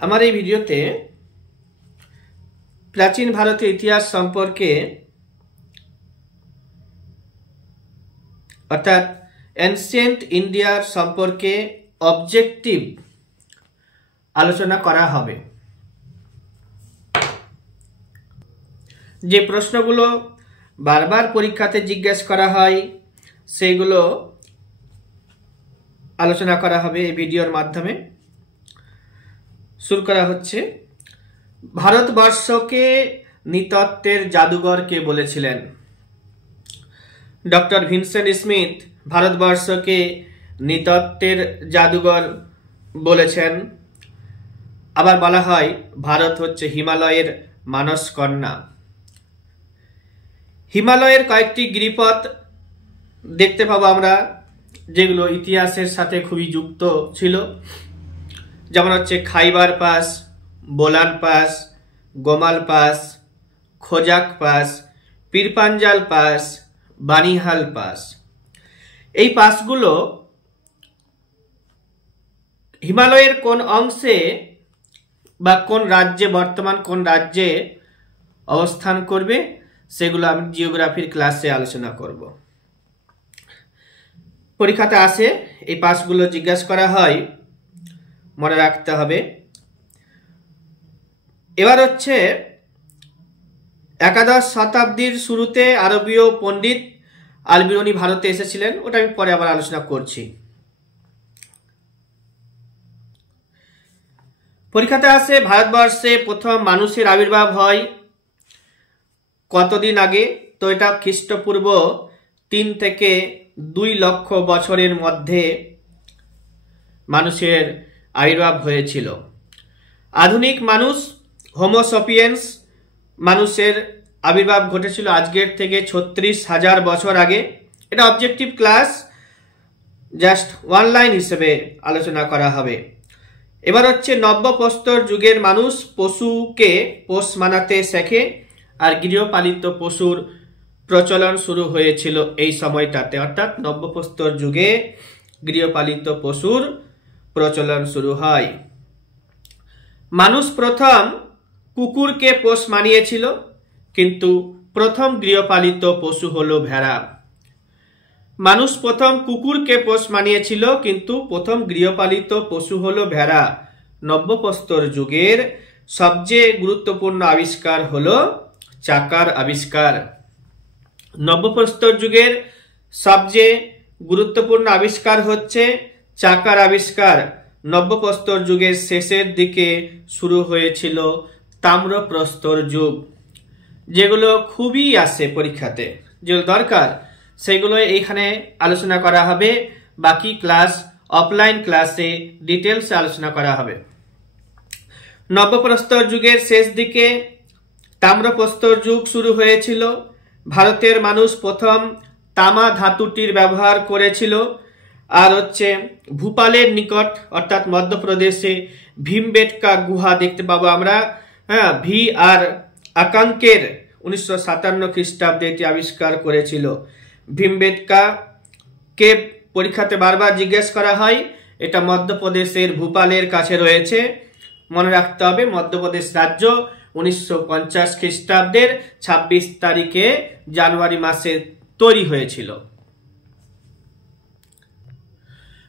আমার এই ভিডিওতে প্রাচীন ভারতের ইতিহাস সম্পর্কে অর্থাৎ এনসিয়েন্ট ইন্ডিয়ার সম্পর্কে অবজেক্টিভ আলোচনা করা হবে। যে প্রশ্নগুলো বারবার পরীক্ষাতে জিজ্ঞেস করা হয় সেগুলো আলোচনা করা হবে এই ভিডিওর মাধ্যমে। শুরু করা হচ্ছে। ভারতবর্ষকে নৃতত্ত্বের জাদুঘর কে বলেছিলেন? ডক্টর ভিনসেন্ট স্মিথ ভারতবর্ষকে নৃতত্ত্বের জাদুঘর বলেছেন। আবার বলা হয় ভারত হচ্ছে হিমালয়ের মানস কন্যা। হিমালয়ের কয়েকটি গিরিপথ দেখতে পাবো আমরা, যেগুলো ইতিহাসের সাথে খুবই যুক্ত ছিল, যেমন হচ্ছে Khyber pass, Bolan pass, Gomal pass, Khojak pass, Pir Panjal pass, Banihal pass. এই পাসগুলো হিমালয়ের কোন অংশে বা কোন রাজ্যে, বর্তমান কোন রাজ্যে অবস্থান করবে সেগুলো আমি জিওগ্রাফির ক্লাসে আলোচনা করব। পরীক্ষাতে আসে এই পাসগুলো জিজ্ঞাসা করা হয়, মনে রাখতে হবে। এবার হচ্ছে একাদশ শতাব্দীর শুরুতে আরবীয় পণ্ডিত আল বিরুনি ভারতে এসেছিলেন, ওটা আমি পরে আবার আলোচনা করছি। পরীক্ষাতে আসে ভারতবর্ষে প্রথম মানুষের আবির্ভাব হয় কতদিন আগে? তো এটা খ্রিস্টপূর্ব 3 থেকে 2 লক্ষ বছরের মধ্যে মানুষের আবির্ভাব হয়েছিল। আধুনিক মানুষ হোমো সাপিয়েন্স মানুষের আবির্ভাব ঘটেছিল আজকের থেকে 36,000 বছর আগে। এটা objective class, just one line হিসেবে আলোচনা করা হবে। এবার হচ্ছে নব্যপ্রস্তর যুগের মানুষ পশুকে পোষ মানাতে শেখে, আর গৃহপালিত পশুর প্রচলন শুরু হয়েছিল এই সময়টাতে, অর্থাৎ নব্যপ্রস্তর যুগে গৃহপালিত পশুর প্রচলন শুরু হয়। মানুষ প্রথম কুকুরকে পোষ মানিয়েছিল, কিন্তু প্রথম গৃহপালিত পশু হলো ভেড়া। মানুষ প্রথম কুকুরকে পোষ মানিয়েছিল, কিন্তু প্রথম গৃহপালিত পশু হলো ভেড়া। নব্যপ্রস্তর যুগের সবচেয়ে গুরুত্বপূর্ণ আবিষ্কার হলো চাকার আবিষ্কার। নব্যপ্রস্তর যুগের সবচেয়ে গুরুত্বপূর্ণ আবিষ্কার হচ্ছে চাকার আবিষ্কার। নব্যপ্রস্তর যুগের শেষের দিকে শুরু হয়েছিল তাম্রপ্রস্তর যুগ। যেগুলো খুবই আসে পরীক্ষাতে, যেগুলো দরকার সেগুলো এইখানে আলোচনা করা হবে। বাকি ক্লাস অফলাইন ক্লাসে ডিটেলস আলোচনা করা হবে। নব্যপ্রস্তর যুগের শেষ দিকে তাম্রপ্রস্তর যুগ শুরু হয়েছিল। ভারতের মানুষ প্রথম তামা ধাতুটির ব্যবহার করেছিল। আর হচ্ছে ভূপালের নিকট অর্থাৎ মধ্যপ্রদেশে ভীমবেটকা গুহা দেখতে পাবো আমরা। ভি আর আকাঙ্কের 1957 খ্রিস্টাব্দে এটি আবিষ্কার করেছিল। ভীমবেটকা কে পরীক্ষাতে বারবার জিজ্ঞেস করা হয়। এটা মধ্যপ্রদেশের ভূপালের কাছে রয়েছে, মনে রাখতে হবে। মধ্যপ্রদেশ রাজ্য 1950 খ্রিস্টাব্দের 26 তারিখে জানুয়ারি মাসে তৈরি হয়েছিল।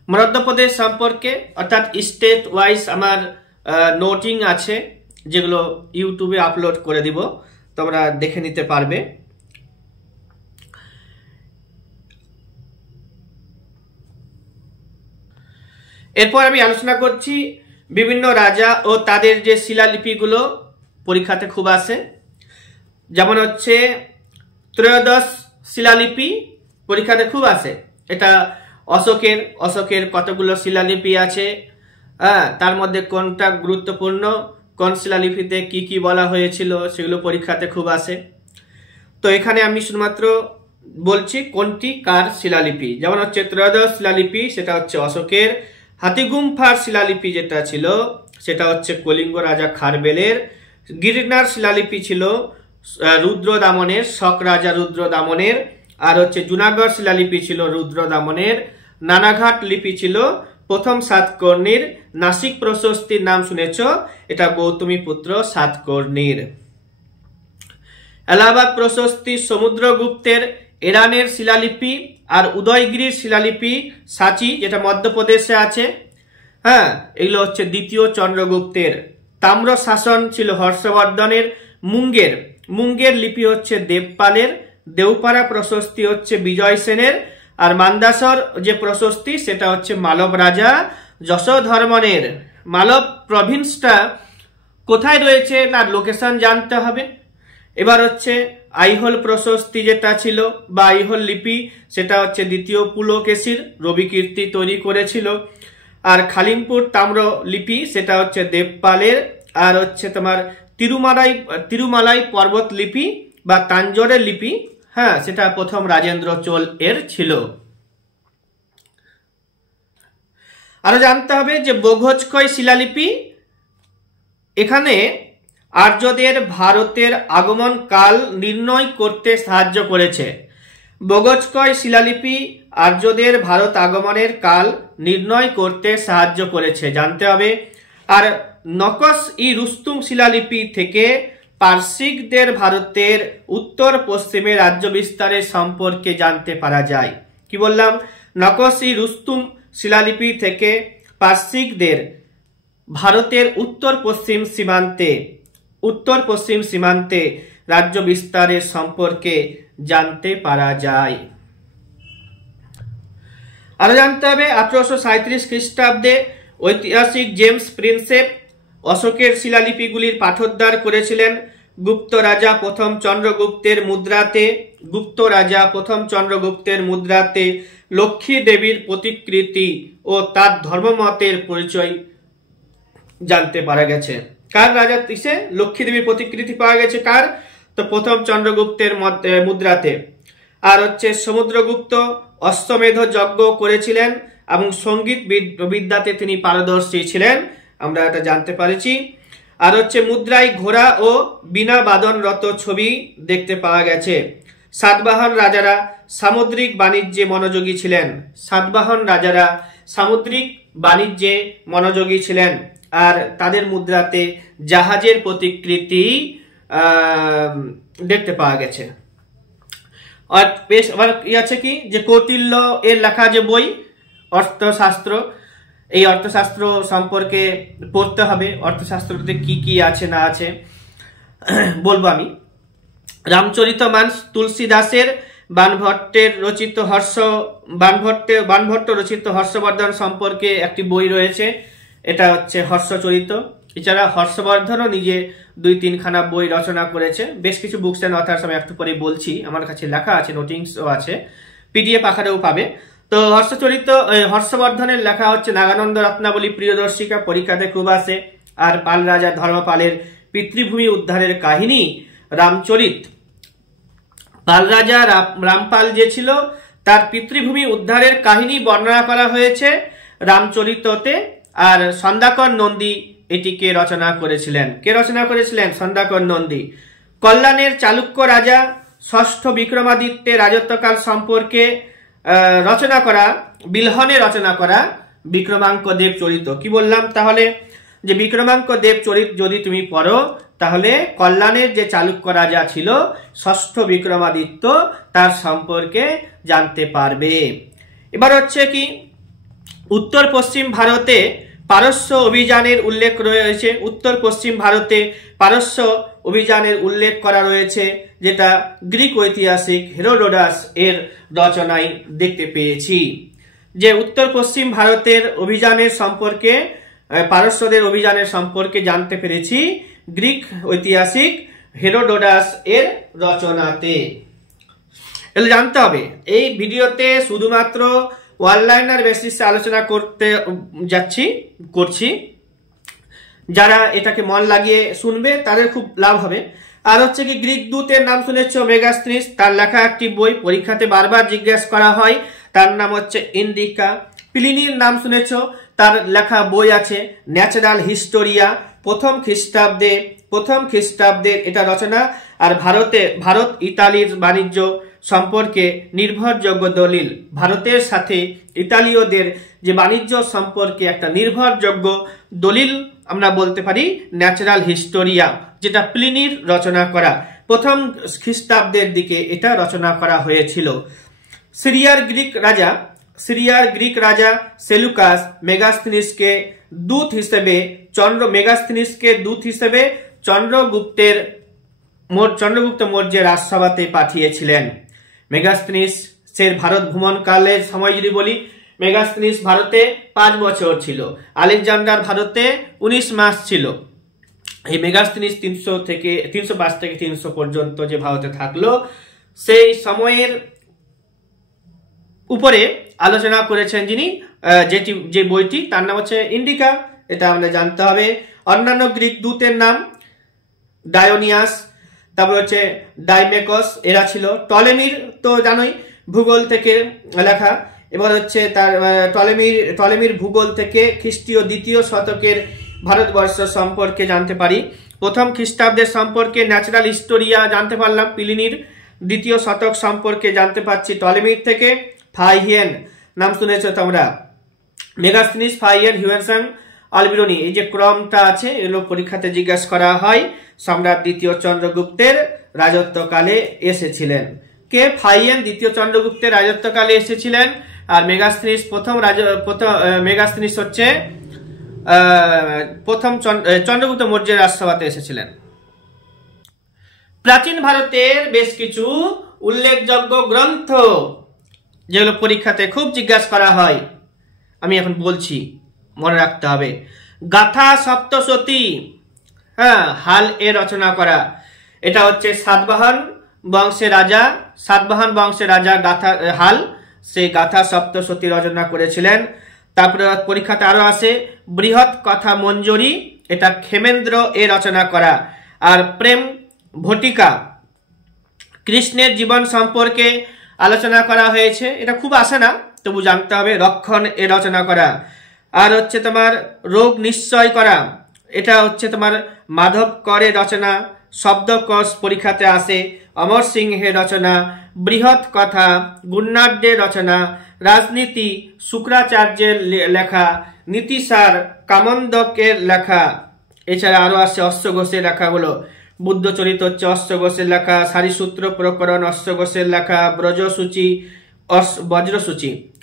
মধ্যপ্রদেশ সম্পর্কে অর্থাৎ স্টেট ওয়াইজ আমার নোটিং আছে, যেগুলো ইউটিউবে আপলোড করে দিব, তোমরা দেখে নিতে পারবে। এরপর আমি আলোচনা করছি বিভিন্ন রাজা ও তাদের যে শিলালিপিগুলো পরীক্ষাতে খুব আসে। যেমন হচ্ছে ত্রয়োদশ শিলালিপি পরীক্ষাতে খুব আসে। এটা অশোকের কতগুলো শিলালিপি আছে, তার মধ্যে কোনটা গুরুত্বপূর্ণ, কোন শিলালিপিতে কি কি বলা হয়েছিল, সেগুলো পরীক্ষাতে খুব আসে। তো এখানে আমি শুধুমাত্র বলছি কোনটি কার শিলালিপি। যেমন হচ্ছে ত্রয়োদশ শিলালিপি, সেটা হচ্ছে অশোকের। হাতিগুম্ফার শিলালিপি যেটা ছিল সেটা হচ্ছে কলিঙ্গ রাজা খারবেলের। গিরনার শিলালিপি ছিল রুদ্রদামনের, শক রাজা রুদ্রদামনের। আর হচ্ছে জুনাগড় শিলালিপি ছিল রুদ্রদামনের। নানাঘাট লিপি ছিল প্রথম সাতকর্ণীর নাসিক প্রশস্তির নাম শুনেছ, এটা গৌতমীপুত্র সাতকর্ণীর। এলাহাবাদ প্রশস্তি সমুদ্রগুপ্তের ইরানের শিলালিপি, আর উদয়গিরির শিলালিপি সাঁচি, যেটা মধ্যপ্রদেশে আছে। হ্যাঁ, এগুলো হচ্ছে দ্বিতীয় চন্দ্রগুপ্তের। তাম্র শাসন ছিল হর্ষবর্ধনের। মুঙ্গের লিপি হচ্ছে দেবপালের। দেউপাড়া প্রশস্তি হচ্ছে বিজয় সেনের। আর মান্দাসর যে প্রশস্তি সেটা হচ্ছে মালব রাজা যশোধর্মনের। মালব প্রভিন্সটা কোথায় রয়েছে তার লোকেশন জানতে হবে। এবার হচ্ছে আইহোল প্রশস্তি যেটা ছিল বা আইহোল লিপি, সেটা হচ্ছে দ্বিতীয় পুলকেশীর, রবিকীর্তি তৈরি করেছিল। আর খালিমপুর তাম্র লিপি সেটা হচ্ছে দেবপালের। আর হচ্ছে তোমার তিরুমালাই পর্বত লিপি বা তাঞ্জোরের লিপি, হ্যাঁ, সেটা প্রথম রাজেন্দ্র চোল এর ছিল। আরো জানতে হবে যে বোঘোজকয় শিলালিপি, এখানে আর্যদের ভারতের আগমন কাল নির্ণয় করতে সাহায্য করেছে। বোঘোজকয় শিলালিপি আর্যদের ভারত আগমনের কাল নির্ণয় করতে সাহায্য করেছে, জানতে হবে। আর নকশ ই রুস্তুম শিলালিপি থেকে পার্সিকদের ভারতের উত্তর পশ্চিমে রাজ্য বিস্তারের সম্পর্কে জানতে পারা যায়। কি বললাম? নকশ ই রুস্তুম শিলালিপি থেকে পার্সিকদের ভারতের উত্তর পশ্চিম সীমান্তে রাজ্য বিস্তারের সম্পর্কে জানতে পারা যায়। আরো জানতে হবে 1837 খ্রিস্টাব্দে ঐতিহাসিক জেমস প্রিন্সেপ অশোকের শিলালিপিগুলির পাঠোদ্ধার করেছিলেন। গুপ্ত রাজা প্রথম চন্দ্রগুপ্তের মুদ্রাতে লক্ষ্মী দেবীর প্রতিকৃতি ও তার ধর্মমতের পরিচয় জানতে পারা গেছে। কার রাজা তিসে লক্ষ্মী দেবীর প্রতিকৃতি পাওয়া গেছে? কার? তো প্রথম চন্দ্রগুপ্তের মুদ্রাতে। আর হচ্ছে সমুদ্রগুপ্ত অশ্বমেধ যজ্ঞ করেছিলেন এবং সঙ্গীত বিদ্যাতে তিনি পারদর্শী ছিলেন, আমরা এটা জানতে পারেছি। আর হচ্ছে মুদ্রায় ঘোড়া ও বীণা বাদনরত ছবি দেখতে পাওয়া গেছে। সাতবাহন রাজারা সামুদ্রিক বাণিজ্যে মনোযোগী ছিলেন, আর তাদের মুদ্রাতে জাহাজের প্রতিকৃতি দেখতে পাওয়া গেছে। আর বেশ আবার আছে কি যে কৌটিল্য এর লেখা যে বই অর্থশাস্ত্র, এই অর্থশাস্ত্র সম্পর্কে পড়তে হবে। অর্থশাস্ত্রতে কি কি আছে না আছে বলবো আমি। রামচরিতমানস তুলসীদাসের বানভট্ট রচিত হর্ষবর্ধন সম্পর্কে একটি বই রয়েছে, এটা হচ্ছে হর্ষচরিত। এছাড়া হর্ষবর্ধনও নিজে 2-3 খানা বই রচনা করেছে। বেশ কিছু বুকস এন্ড অথার্স আমি একটু পরে বলছি, আমার কাছে লেখা আছে, নোটিংসও আছে, পিডিএফ আকারেও পাবে। তো হর্ষবর্ধনের লেখা হচ্ছে নাগানন্দ রত্নাবলী, প্রিয়দর্শিকা, পরীক্ষাতে খুব আসে, আর পাল রাজা ধর্মপালের পিতৃভূমি উদ্ধারের কাহিনী, রামচরিত। পাল রাজা রামপাল যে ছিল তার পিতৃভূমি উদ্ধারের কাহিনী বর্ণনা করা হয়েছে রামচরিততে। আর সন্ধ্যাকর নন্দী এটিকে রচনা করেছিলেন। কে রচনা করেছিলেন? সন্ধ্যাকর নন্দী। কল্যাণের চালুক্য রাজা ষষ্ঠ বিক্রমাদিত্যের রাজত্বকাল সম্পর্কে বিলহনে রচনা করা বিক্রমাঙ্ক দেব চরিত। কি বললাম তাহলে? যে বিক্রমাঙ্ক দেব চরিত যদি তুমি পড়ো তাহলে কল্যাণের যে চালুক্য রাজা ছিল ষষ্ঠ বিক্রমাদিত্য, তার সম্পর্কে জানতে পারবে। এবার হচ্ছে কি উত্তর পশ্চিম ভারতে পারস্য অভিযানের উল্লেখ রয়েছে। উত্তর পশ্চিম ভারতে পারস্য অভিযানের উল্লেখ করা রয়েছে, যেটা গ্রিক ঐতিহাসিক হেরোডোটাস এর রচনায় দেখতে পেয়েছি। যে উত্তর পশ্চিম ভারতের অভিযানের সম্পর্কে, পারস্যদের অভিযানের সম্পর্কে জানতে পেরেছি গ্রিক ঐতিহাসিক হেরোডোটাস এর রচনাতে। এগুলো জানতে হবে। এই ভিডিওতে শুধুমাত্র ওয়ানলাইনার বেসিসে আলোচনা করছি। যারা এটাকে মন লাগিয়ে শুনবে তাদের খুব লাভ হবে। আর হচ্ছে কি গ্রিক দূতের নাম শুনেছ মেগাস্থনিস, তার লেখা একটি বই পরীক্ষাতে বারবার জিজ্ঞেস করা হয়, তার নাম হচ্ছে ইন্ডিকা। প্লিনির নাম শুনেছ, তার লেখা বই আছে ন্যাচারাল হিস্টোরিয়া, প্রথম খ্রিস্টাব্দের এটা রচনা। আর ভারত ইতালির বাণিজ্য সম্পর্কে নির্ভরযোগ্য দলিল। ভারতের সাথে ইতালীয়দের যে বাণিজ্য সম্পর্কে একটা নির্ভরযোগ্য দলিল আমরা বলতে পারি ন্যাচারাল হিস্টোরিয়া, যেটা প্লিনির রচনা করা। প্রথম খ্রিস্টাব্দের দিকে এটা রচনা করা হয়েছিল। সিরিয়ার গ্রিক রাজা সেলুকাস মেগাস্থিনিসকে দূত হিসেবে চন্দ্রগুপ্ত মৌর্যের রাজসভাতে পাঠিয়েছিলেন। মেগাস্থিনিসের ভারত ভ্রমণকালের সময় যদি বলি, মেগাস্থিনিস ভারতে 5 বছর ছিল, আলেকজান্ডার ভারতে 19 মাস ছিল। এই মেগাস্থিনিস 305 থেকে 300 পর্যন্ত যে ভারতে থাকলো, সেই সময়ের উপরে আলোচনা করেছেন যিনি, যে বইটি তার নাম হচ্ছে ইন্ডিকা, এটা আমাদের জানতে হবে। অন্যান্য গ্রিক দূতের নাম ডায়োনিয়াস, তারপর হচ্ছে ডাইমেকস, এরা ছিল। টলেমির তো জানোই ভূগোল থেকে লেখা। এবার হচ্ছে তার টলেমির ভূগোল থেকে খ্রিস্টীয় 2য় শতকের ভারতবর্ষ সম্পর্কে জানতে পারি। প্রথম খ্রিস্টাব্দের সম্পর্কে ন্যাচারাল হিস্টোরিয়া জানতে পারলাম, প্লিনির 2য় শতক সম্পর্কে জানতে পারছি টলেমির থেকে। ফাইহিয়েন নাম শুনেছো তোমরা, মেগাস্থিনিস, ফাইহিয়েন, হিউয়েনসাং, আলবিরনি, এই যে ক্রমটা আছে এগুলো পরীক্ষাতে জিজ্ঞাসা করা হয়। সম্রাট 2য় চন্দ্রগুপ্তের রাজত্বকালে এসেছিলেন। কে? ফাইহিয়েন 2য় চন্দ্রগুপ্তের রাজত্বকালে এসেছিলেন। আর মেগাস্থিনিস মেগাস্থিনিস হচ্ছে প্রথম চন্দ্রগুপ্ত মৌর্যের রাজসভাতে এসেছিলেন। প্রাচীন ভারতের বেশ কিছু উল্লেখযোগ্য গ্রন্থ যেগুলো পরীক্ষাতে খুব জিজ্ঞাসা করা হয়, আমি এখন বলছি, মনে রাখতে হবে। গাথা সপ্তশতী, হাল এ রচনা করা। এটা হচ্ছে সাতবাহন বংশের রাজা গাথা হাল, সেই গাথা সপ্তশতী রচনা করেছিলেন। তারপরে পরীক্ষাতে আরো আসে বৃহৎ কথা মঞ্জরি, এটা ক্ষেমেন্দ্র এ রচনা করা। আর প্রেম ভটিকা, কৃষ্ণের জীবন সম্পর্কে আলোচনা করা হয়েছে, এটা খুব আসে না, তবু জানতে হবে। রক্ষণ এ রচনা করা। আর হচ্ছে তোমার রোগ নিশ্চয় করা, এটা হচ্ছে তোমার মাধব করের রচনা। শব্দকোষ পরীক্ষাতে আসে। অমর সিংহের রচনা। বৃহৎ কথা গুণাঢ্যের রচনা। রাজনীতি শুক্রাচার্যের লেখা। নীতিসার কামন্দকের লেখা। এছাড়া আরো আসে অশ্বঘোষের লেখাগুলো। বুদ্ধচরিত হচ্ছে অশ্বঘোষের লেখা। সারিসূত্র প্রকরণ অশ্বঘোষের লেখা। বজ্রসূচি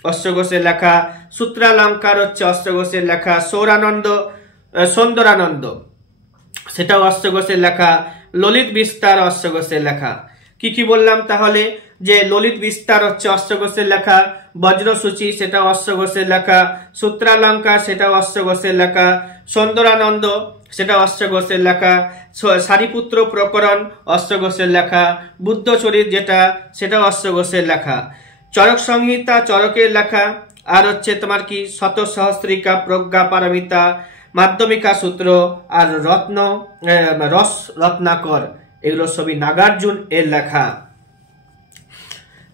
অশ্বঘোষের লেখা। সূত্রালঙ্কার হচ্ছে অশ্বঘোষের লেখা। সৌন্দরানন্দ সেটাও অশ্বঘোষের লেখা। ললিত বিস্তার অশ্বঘোষের লেখা। কি বললাম তাহলে? যে ললিত বিস্তার হচ্ছে অশ্বঘোষের লেখা, বজ্রসূচি সেটা অশ্বঘোষের লেখা, সূত্রালঙ্কার সেটা অশ্বঘোষের লেখা, সৌন্দরানন্দ সেটা অশ্বঘোষের লেখা, সারিপুত্র প্রকরণ অশ্বঘোষের লেখা, বুদ্ধচরিত যেটা সেটা অশ্বঘোষের লেখা, চরক সংহিতা চরকের লেখা। আর হচ্ছে তোমার কি শত সহস্রিকা, প্রজ্ঞা পারমিতা, মাধ্যমিকা সূত্র আর রত্নাকর, এগুলো সবই নাগার্জুন এর লেখা।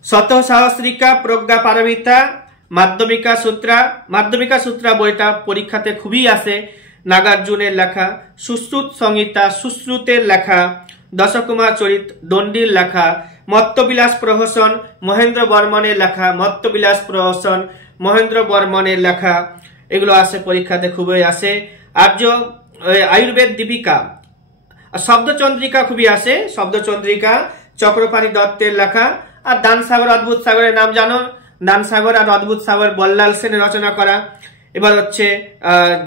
শত সহস্রিকা, প্রজ্ঞা পারমিতা, মাধ্যমিকা সূত্রা বইটা পরীক্ষাতে খুবই আসে, নাগার্জুনের লেখা। সুশ্রুত সংহিতা সুশ্রুতের লেখা। দশকুমার চরিত দণ্ডির লেখা। মত্তবিলাস প্রহসন মহেন্দ্র বর্মনের লেখা। এগুলো আসে পরীক্ষাতে খুবই আসে। আয়ুর্বেদ দীপিকা, শব্দচন্দ্রিকা খুবই আসে, শব্দচন্দ্রিকা চক্রপাণি দত্তের লেখা। আর দানসাগর অদ্ভুত সাগরের নাম জানো? দানসাগর আর অদ্ভুত সাগর বল্লাল সেনের রচনা করা। এবার হচ্ছে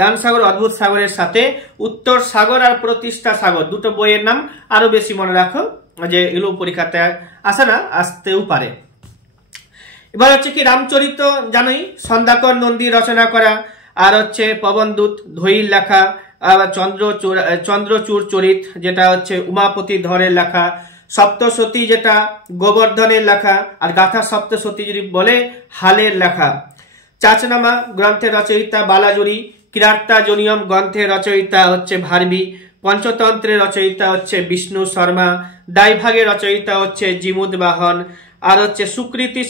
দানসাগর অদ্ভুত সাগরের সাথে উত্তর সাগর আর প্রতিষ্ঠা সাগর, দুটো বইয়ের নাম আরো বেশি মনে রাখো, যে এগুলো পরীক্ষাতে আসে না, আসতেও পারে। এবার হচ্ছে কি রামচরিত জানোই, সন্ধ্যাকর নন্দী রচনা করা। আর হচ্ছে পবনদূত ধৈর লেখা। চন্দ্রচূড় চরিত যেটা হচ্ছে উমাপতি ধরের লেখা। সপ্তশতী যেটা গোবর্ধনের লেখা। আর গাথা সপ্তশতী যদি বলে হালের লেখা। চাচনামা গ্রন্থের রচয়িতা বালাজুরি। কিরাত্তাজনিয়ম গ্রন্থের রচয়িতা হচ্ছে ভারবি। পঞ্চতন্ত্রের রচয়িতা হচ্ছে বিষ্ণু শর্মা। দায়ভাগের রচয়িতা হচ্ছে জিমুদ বাহন। আর হচ্ছে সুকৃতি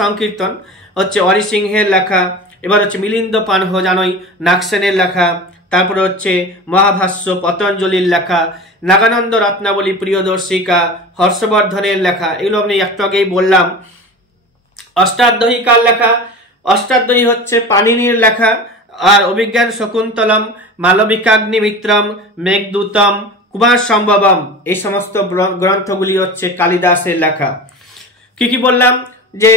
সংকীর্তন হচ্ছে অরিসিংহের লেখা। এবার হচ্ছে মিলিন্দ পানহ জানোই, নাগসেনের লেখা। তারপরে হচ্ছে মহাভাষ্য পতঞ্জলির লেখা, নাগানন্দ রত্নাবলী প্রিয়দর্শিকা, হর্ষবর্ধনের লেখা, এগুলো আমি একটু আগেই বললাম। অষ্টাধ্যায়ী কার লেখা? অষ্টাধ্যায়ী হচ্ছে পাণিনির লেখা। আর অভিজ্ঞান শকুন্তলম, মালবিকাগ্নিমিত্রম, মেঘদূতম, কুমার সম্ভবম, এই সমস্ত গ্রন্থগুলি হচ্ছে কালিদাসের লেখা। কি কি বললাম? যে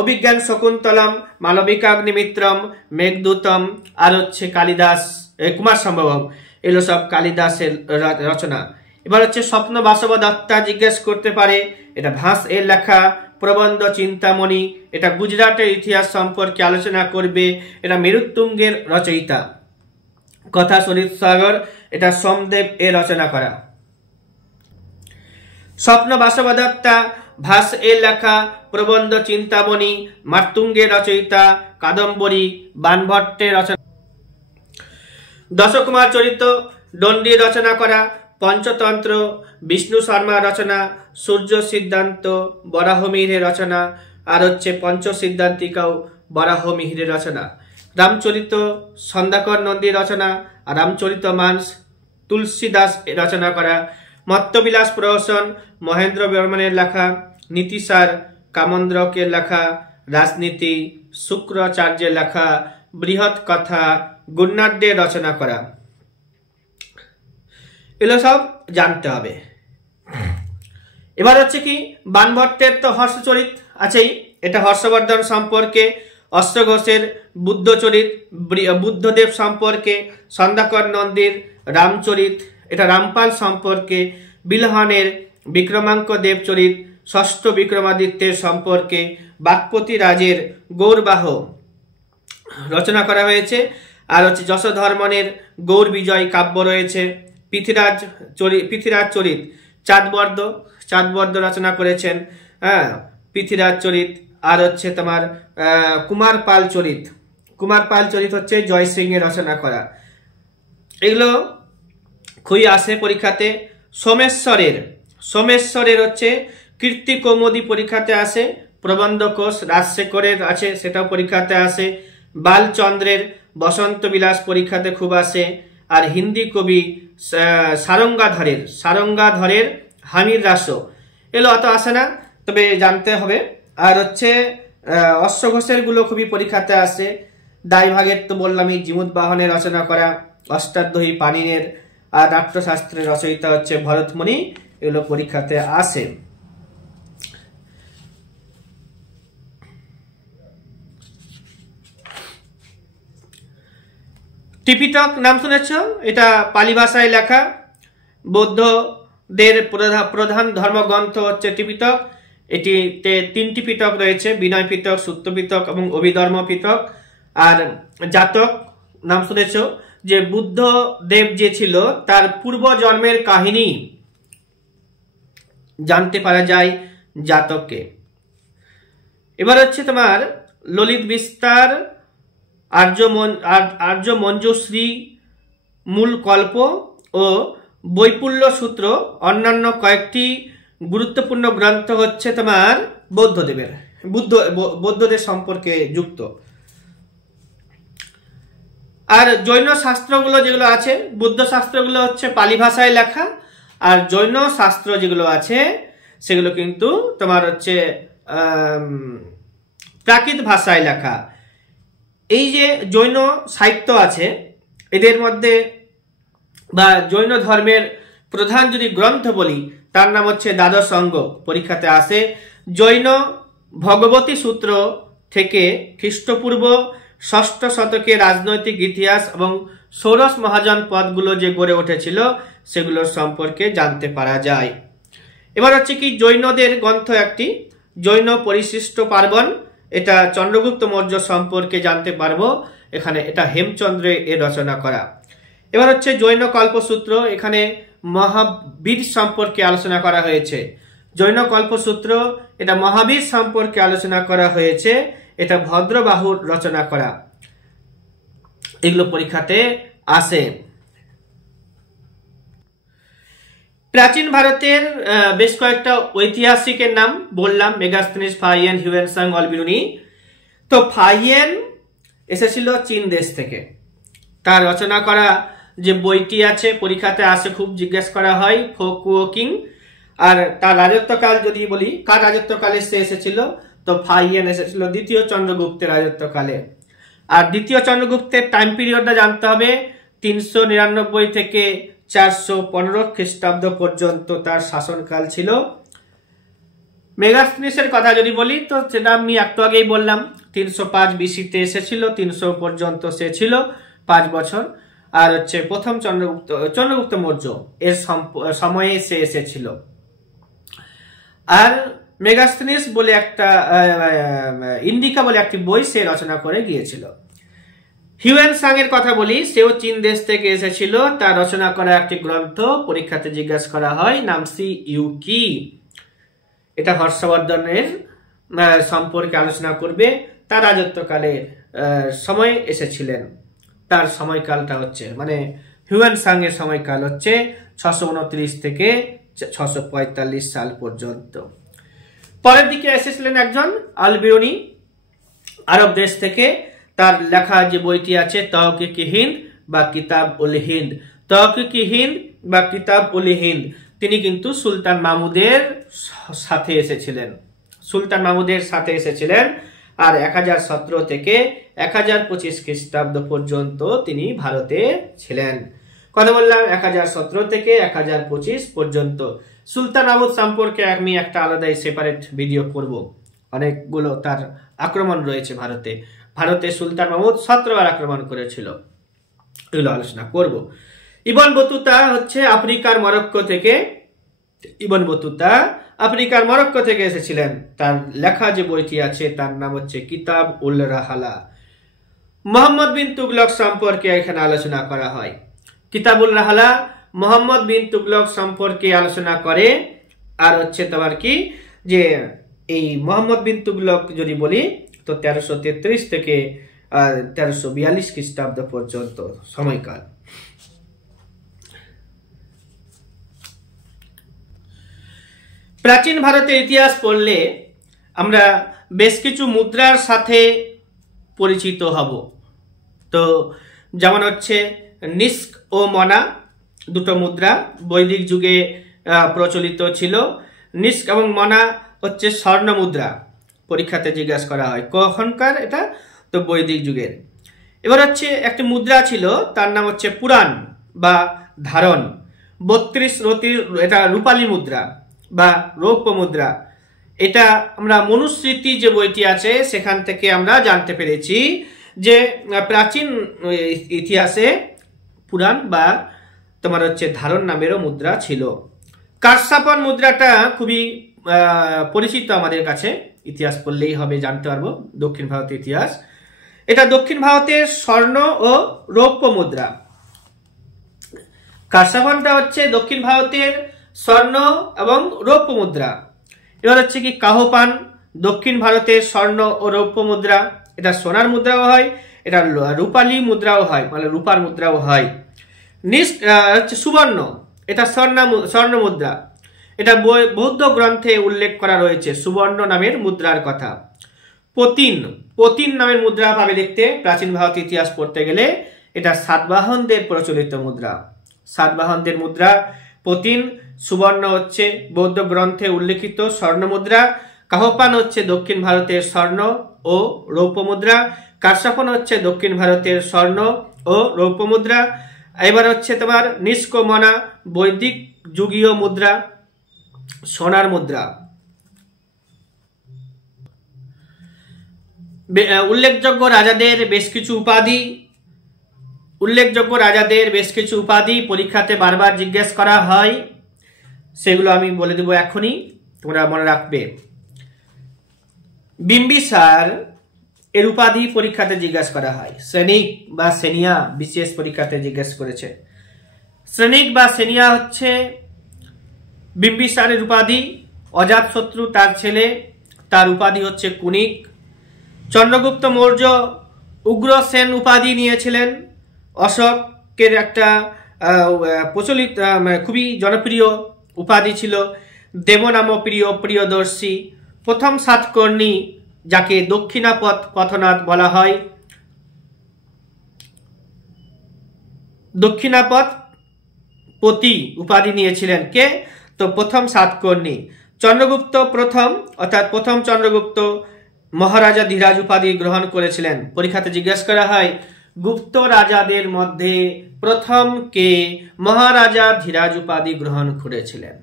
অভিজ্ঞান শকুন্তলম, মালবিকাগ্নিমিত্রম, মেঘদূতম, আর হচ্ছে কালিদাস, কুমার সম্ভবম, এগুলো সব কালিদাসের রচনা। এবার হচ্ছে স্বপ্ন বাসব দত্তা জিজ্ঞেস করতে পারে, এটা ভাস এর লেখা। প্রবন্ধ চিন্তামণি, এটা গুজরাটের ইতিহাস সম্পর্কে আলোচনা করবে, এটা মেরুত্তুঙ্গের রচয়িতা। কথা সরিত সাগর, এটা সোমদেব এর রচনা করা। স্বপ্ন বাসব দত্তা ভাস এর লেখা, প্রবন্ধ চিন্তামণি, মার্তুঙ্গের রচয়িতা, কাদম্বরী, বানভট্টের রচনা। দশকুমার চরিত দণ্ডী রচনা করা। পঞ্চতন্ত্র বিষ্ণু শর্মার রচনা। সূর্য সিদ্ধান্ত বরাহমিহিরের রচনা। আর হচ্ছে পঞ্চ সিদ্ধান্তিকাও বরাহমিহিরের রচনা। রামচরিত সন্ধ্যাকর নন্দীর রচনা। আর রামচরিত মানস তুলসীদাস রচনা করা। মত্তবিলাস প্রহসন মহেন্দ্র বর্মনের লেখা। নীতিসার কামন্দ্রকের লেখা। রাজনীতি শুক্রাচার্যের লেখা। বৃহৎ কথা গুণাঢ্যের রচনা করা। এগুলো সব জানতে হবে। এবার হচ্ছে কি, বানভট্টের তো হর্ষচরিত আছেই, এটা হর্ষবর্ধন সম্পর্কে। অশ্বঘোষের বুদ্ধচরিত বুদ্ধদেব সম্পর্কে। সন্ধ্যাকর নন্দীর রামচরিত, এটা রামপাল সম্পর্কে। বিলহনের বিক্রমাঙ্ক দেবচরিত ষষ্ঠ বিক্রমাদিত্যের সম্পর্কে। বাগপতি রাজের গৌরবাহ রচনা করা হয়েছে। আর হচ্ছে যশোধর্মনের গৌর বিজয় কাব্য রয়েছে। পৃথ্বীরাজ চরিত চাঁদবর্দ রচনা করেছেন। হ্যাঁ, পৃথ্বীরাজ চরিত। আর হচ্ছে তোমার কুমার পাল চরিত হচ্ছে জয় সিং এর রচনা করা। এগুলো খুবই আসে পরীক্ষাতে। সোমেশ্বরের হচ্ছে কীর্তি কৌমুদী পরীক্ষাতে আসে। প্রবন্ধ কোষ রাজশেখরের আছে, সেটাও পরীক্ষাতে আসে। বালচন্দ্রের বসন্ত বিলাস পরীক্ষাতে খুব আসে। আর হিন্দি কবি সারঙ্গাধরের হামির রাস, এগুলো অত আসে না, তবে জানতে হবে। আর হচ্ছে অশ্বঘোষের গুলো খুবই পরীক্ষাতে আসে। দায়ভাগের তো বললামই, জিমুদ বাহনের রচনা করা। অষ্টাধ্যায়ী পাণিনির। আর নাট্যশাস্ত্রের রচয়িতা হচ্ছে ভরতমুনি, এগুলো পরীক্ষাতে আসে। ত্রিপিটক নাম শুনেছ? এটা পালি ভাষায় লেখা। বৌদ্ধদের প্রধান ধর্মগ্রন্থ হচ্ছে ত্রিপিটক। এটিতে তিনটি পিটক রয়েছে, বিনয় পিটক, সূত্র পিটক এবং অভিধর্ম পিটক। আর জাতক নাম শুনেছ, যে বুদ্ধদেব যে ছিল তার পূর্ব জন্মের কাহিনী জানতে পারা যায় জাতককে। এবার হচ্ছে তোমার ললিত বিস্তার, আর্য মঞ্জুশ্রী, মূল কল্প ও বৈপুল্য সূত্র অন্যান্য কয়েকটি গুরুত্বপূর্ণ গ্রন্থ হচ্ছে তোমার বৌদ্ধদের সম্পর্কে যুক্ত। আর জৈন শাস্ত্রগুলো যেগুলো আছে, বুদ্ধ শাস্ত্রগুলো হচ্ছে পালি ভাষায় লেখা। আর জৈন শাস্ত্র যেগুলো আছে সেগুলো কিন্তু তোমার হচ্ছে প্রাকৃত ভাষায় লেখা। এই যে জৈন সাহিত্য আছে, এদের মধ্যে বা জৈন ধর্মের প্রধান যদি গ্রন্থ বলি, তার নাম হচ্ছে দ্বাদশ অঙ্গ, পরীক্ষাতে আসে। জৈন ভগবতী সূত্র থেকে খ্রিস্টপূর্ব ষষ্ঠ শতকে রাজনৈতিক ইতিহাস এবং ষোড়শ মহাজন পদগুলো যে গড়ে উঠেছিল সেগুলোর সম্পর্কে জানতে পারা যায়। এবার হচ্ছে কি, জৈনদের গ্রন্থ একটি জৈন পরিশিষ্ট পার্বণ, এটা চন্দ্রগুপ্ত মৌর্য সম্পর্কে জানতে পারবো। এখানে এটা হেমচন্দ্র এর রচনা করা। এবার হচ্ছে জৈন কল্পসূত্র, এখানে মহাবীর সম্পর্কে আলোচনা করা হয়েছে। জৈন কল্পসূত্র, এটা মহাবীর সম্পর্কে আলোচনা করা হয়েছে। এটা ভদ্রবাহুর রচনা করা। এগুলো পরীক্ষাতে আসে। প্রাচীন ভারতের বেশ কয়েকটা ঐতিহাসিকের নাম বললাম, মেগাস্থেনিস, ফাহিয়েন, হিউয়েনসাং, অলবিরুনি। তো ফাহিয়েন এসেছিল চীন দেশ থেকে, তার রচনা করা যে বইটি আছে পরীক্ষাতে আসে, খুব জিজ্ঞেস করা হয়, ফোকুওকিং। আর তার রাজত্বকাল যদি বলি, কার রাজত্বকালে সে এসেছিল, তো ফাইয়েন এসেছিল দ্বিতীয় চন্দ্রগুপ্তের রাজত্বকালে। আর দ্বিতীয় চন্দ্রগুপ্তের টাইম পিরিয়ডটা জানতে হবে, 399 থেকে 415 খ্রিস্টাব্দ পর্যন্ত তার শাসনকাল ছিল। মেগাস্তিনিসের কথা যদি বলি তো সেটা আমি একটু আগেই বললাম, 305 বিসিতে এসেছিল, 300 পর্যন্ত সে ছিল 5 বছর। আর হচ্ছে প্রথম চন্দ্রগুপ্ত মৌর্য এর সময়ে সে এসেছিল। আর মেগাস্তিনিস বলে একটা ইন্ডিকা বলে একটি বই সে রচনা করে গিয়েছিল। হিউয়েন সাং এর কথা বলি, সেও চীন দেশ থেকে এসেছিল, তার রচনা করা একটি গ্রন্থ পরীক্ষাতে জিজ্ঞাসা করা হয়, নামসি ইউকি। এটা হর্ষবর্ধনের সম্পর্কে আলোচনা করবে, তার রাজত্বকালে সময় এসেছিলেন। তার সময়কালটা হচ্ছে মানে হিউয়েন সাং এর সময়কাল হচ্ছে 629 থেকে 645 সাল পর্যন্ত। পরের দিকে এসেছিলেন একজন আল-বিরুনি, আরব দেশ থেকে। তার লেখা যে বইটি আছে তাওকিকি হিন্দ বা কিতাব উল হিন্দ, তাওকিকি হিন্দ বা কিতাব উল হিন্দ, তিনি কিন্তু সুলতান মাহমুদের সাথে এসেছিলেন, সুলতান মাহমুদের সাথে এসেছিলেন। আর 1017 থেকে 1025 খ্রিস্টাব্দ পর্যন্ত তিনি ভারতে ছিলেন। কথা বললাম 1017 থেকে 1025 পর্যন্ত। সুলতান মাহমুদ সম্পর্কে আমি একটা আলাদাই সেপারেট ভিডিও করব, অনেকগুলো তার আক্রমণ রয়েছে ভারতে। ভারতে সুলতান মাহমুদ 17 বার আক্রমণ করেছিল, এগুলো আলোচনা করব। ইবন বতুতা হচ্ছে আফ্রিকার মরক্কো থেকে, ইবন বতুতা আফ্রিকার মরক্কো থেকে এসেছিলেন। তার লেখা যে বইটি আছে তার নাম হচ্ছে কিতাব উল রাহালা। মোহাম্মদ বিন তুগলক সম্পর্কে এখানে আলোচনা করা হয়। কিতাবুল রাহালা মোহাম্মদ বিন তুগলক সম্পর্কে আলোচনা করে। আর হচ্ছে তোমার কি যে এই মোহাম্মদ বিন তুগলক যদি বলি তো 1333 থেকে 1342 খ্রিস্টাব্দ পর্যন্ত সময়কাল। প্রাচীন ভারতের ইতিহাস পড়লে আমরা বেশ কিছু মুদ্রার সাথে পরিচিত হব। তো যেমন হচ্ছে নিস্ক ও মনা, দুটো মুদ্রা বৈদিক যুগে প্রচলিত ছিল। নিস্ক এবং মনা হচ্ছে স্বর্ণ মুদ্রা, পরীক্ষাতে জিজ্ঞাসা করা হয় কখনকার, এটা তো বৈদিক যুগের। এবার হচ্ছে একটি মুদ্রা ছিল, তার নাম হচ্ছে পুরাণ বা ধারণ, 32 রতির, এটা রূপালী মুদ্রা বা রৌপ্য মুদ্রা। এটা আমরা মনুস্মৃতি যে বইটি আছে সেখান থেকে আমরা জানতে পেরেছি যে প্রাচীন ইতিহাসে পুরাণ বা তোমার হচ্ছে ধারণ নামেরও মুদ্রা ছিল। কারসাপন মুদ্রাটা খুবই পরিচিত আমাদের কাছে, ইতিহাস পড়লেই হবে জানতে পারবো দক্ষিণ ভারতের ইতিহাস। এটা দক্ষিণ ভারতের স্বর্ণ ও রৌপ্য মুদ্রা। কারসাপনটা হচ্ছে দক্ষিণ ভারতের স্বর্ণ এবং রৌপ্য মুদ্রা। এবার হচ্ছে কি কাহপান, দক্ষিণ ভারতের স্বর্ণ ও রৌপ্য মুদ্রা। এটা সোনার মুদ্রাও হয়, এটা রূপালী মুদ্রাও হয়, মানে রূপার মুদ্রাও হয়। হচ্ছে সুবর্ণ, এটা স্বর্ণ মুদ্রা। এটা বৌদ্ধ গ্রন্থে উল্লেখ করা রয়েছে সুবর্ণ নামের মুদ্রার কথা। পতিন নামের মুদ্রা পাবে দেখতে প্রাচীন ভারতের ইতিহাস পড়তে গেলে। এটা সাতবাহনদের প্রচলিত মুদ্রা, সাতবাহনদের মুদ্রা পতিন। সুবর্ণ হচ্ছে বৌদ্ধ গ্রন্থে উল্লেখিত স্বর্ণ মুদ্রা। কাহপান হচ্ছে দক্ষিণ ভারতের স্বর্ণ ও রৌপ্য মুদ্রা। কারসাপন হচ্ছে দক্ষিণ ভারতের স্বর্ণ ও রৌপ্য মুদ্রা। এবার হচ্ছে তোমার নিস্ক মনা, বৈদিক যুগীয় মুদ্রা, সোনার মুদ্রা। উল্লেখযোগ্য রাজাদের বেশ কিছু উপাধি পরীক্ষাতে বারবার জিজ্ঞেস করা হয়, সেগুলো আমি বলে দেব এখনই, তোমরা মনে রাখবে। বিম্বিসার এর উপাধি পরীক্ষাতে জিজ্ঞাসা করা হয়। শ্রেণিক বা সেনিয়া বিশেষ পরীক্ষাতে জিজ্ঞেস করেছে। শ্রেণিক বা সেনিয়া হচ্ছে বিম্বিসারের উপাধি। অজাতশত্রু তার ছেলে, তার উপাধি হচ্ছে কুনিক। চন্দ্রগুপ্ত মৌর্য উগ্রসেন উপাধি নিয়েছিলেন। অশোকের একটা প্রচলিত খুবই জনপ্রিয় উপাধি ছিল দেবনামপ্রিয় প্রিয়দর্শী। প্রথম সাতকর্ণী, যাকে দক্ষিণাপথ পথনাথ বলা হয়। দক্ষিণাপদ পতি উপাধি নিয়েছিলেন কে? তো প্রথম সাতকর্ণী চন্দ্রগুপ্ত প্রথম, অর্থাৎ প্রথম চন্দ্রগুপ্ত মহারাজা ধীরাজ উপাধি গ্রহণ করেছিলেন। পরীক্ষাতে জিজ্ঞাসা করা হয় গুপ্ত রাজাদের মধ্যে প্রথম কে মহারাজা ধীরাজ উপাধি গ্রহণ করেছিলেন?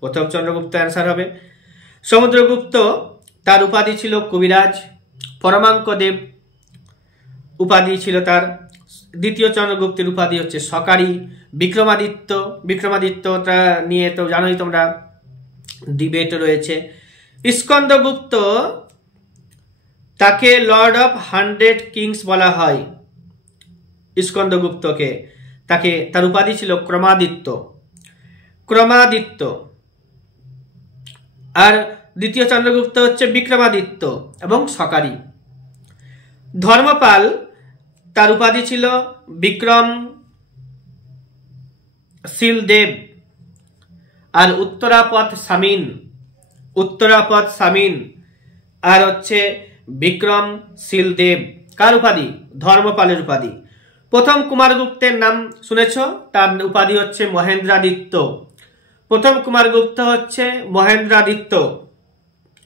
প্রথম চন্দ্রগুপ্ত অ্যান্সার হবে। সমুদ্রগুপ্ত তার উপাধি ছিল কবিরাজ। পরমাঙ্কদেব উপাধি ছিল তার। দ্বিতীয় চন্দ্রগুপ্তের উপাধি হচ্ছে সকারি। বিক্রমাদিত্যটা নিয়ে তো জানোই তোমরা, ডিবেট রয়েছে। স্কন্দগুপ্ত তাকে লর্ড অফ 100 কিংস বলা হয়। স্কন্দগুপ্তকে তার উপাধি ছিল ক্রমাদিত্য। আর দ্বিতীয় চন্দ্রগুপ্ত হচ্ছে বিক্রমাদিত্য এবং সকারি। ধর্মপাল তার উপাধি ছিল বিক্রমশীল দেব। আর উত্তরাপদ সামিন আর হচ্ছে বিক্রমশীল দেব কার উপাধি? ধর্মপালের উপাধি। প্রথম কুমারগুপ্তের নাম শুনেছ? তার উপাধি হচ্ছে মহেন্দ্রাদিত্য। প্রথম কুমারগুপ্ত হচ্ছে মহেন্দ্রাদিত্য।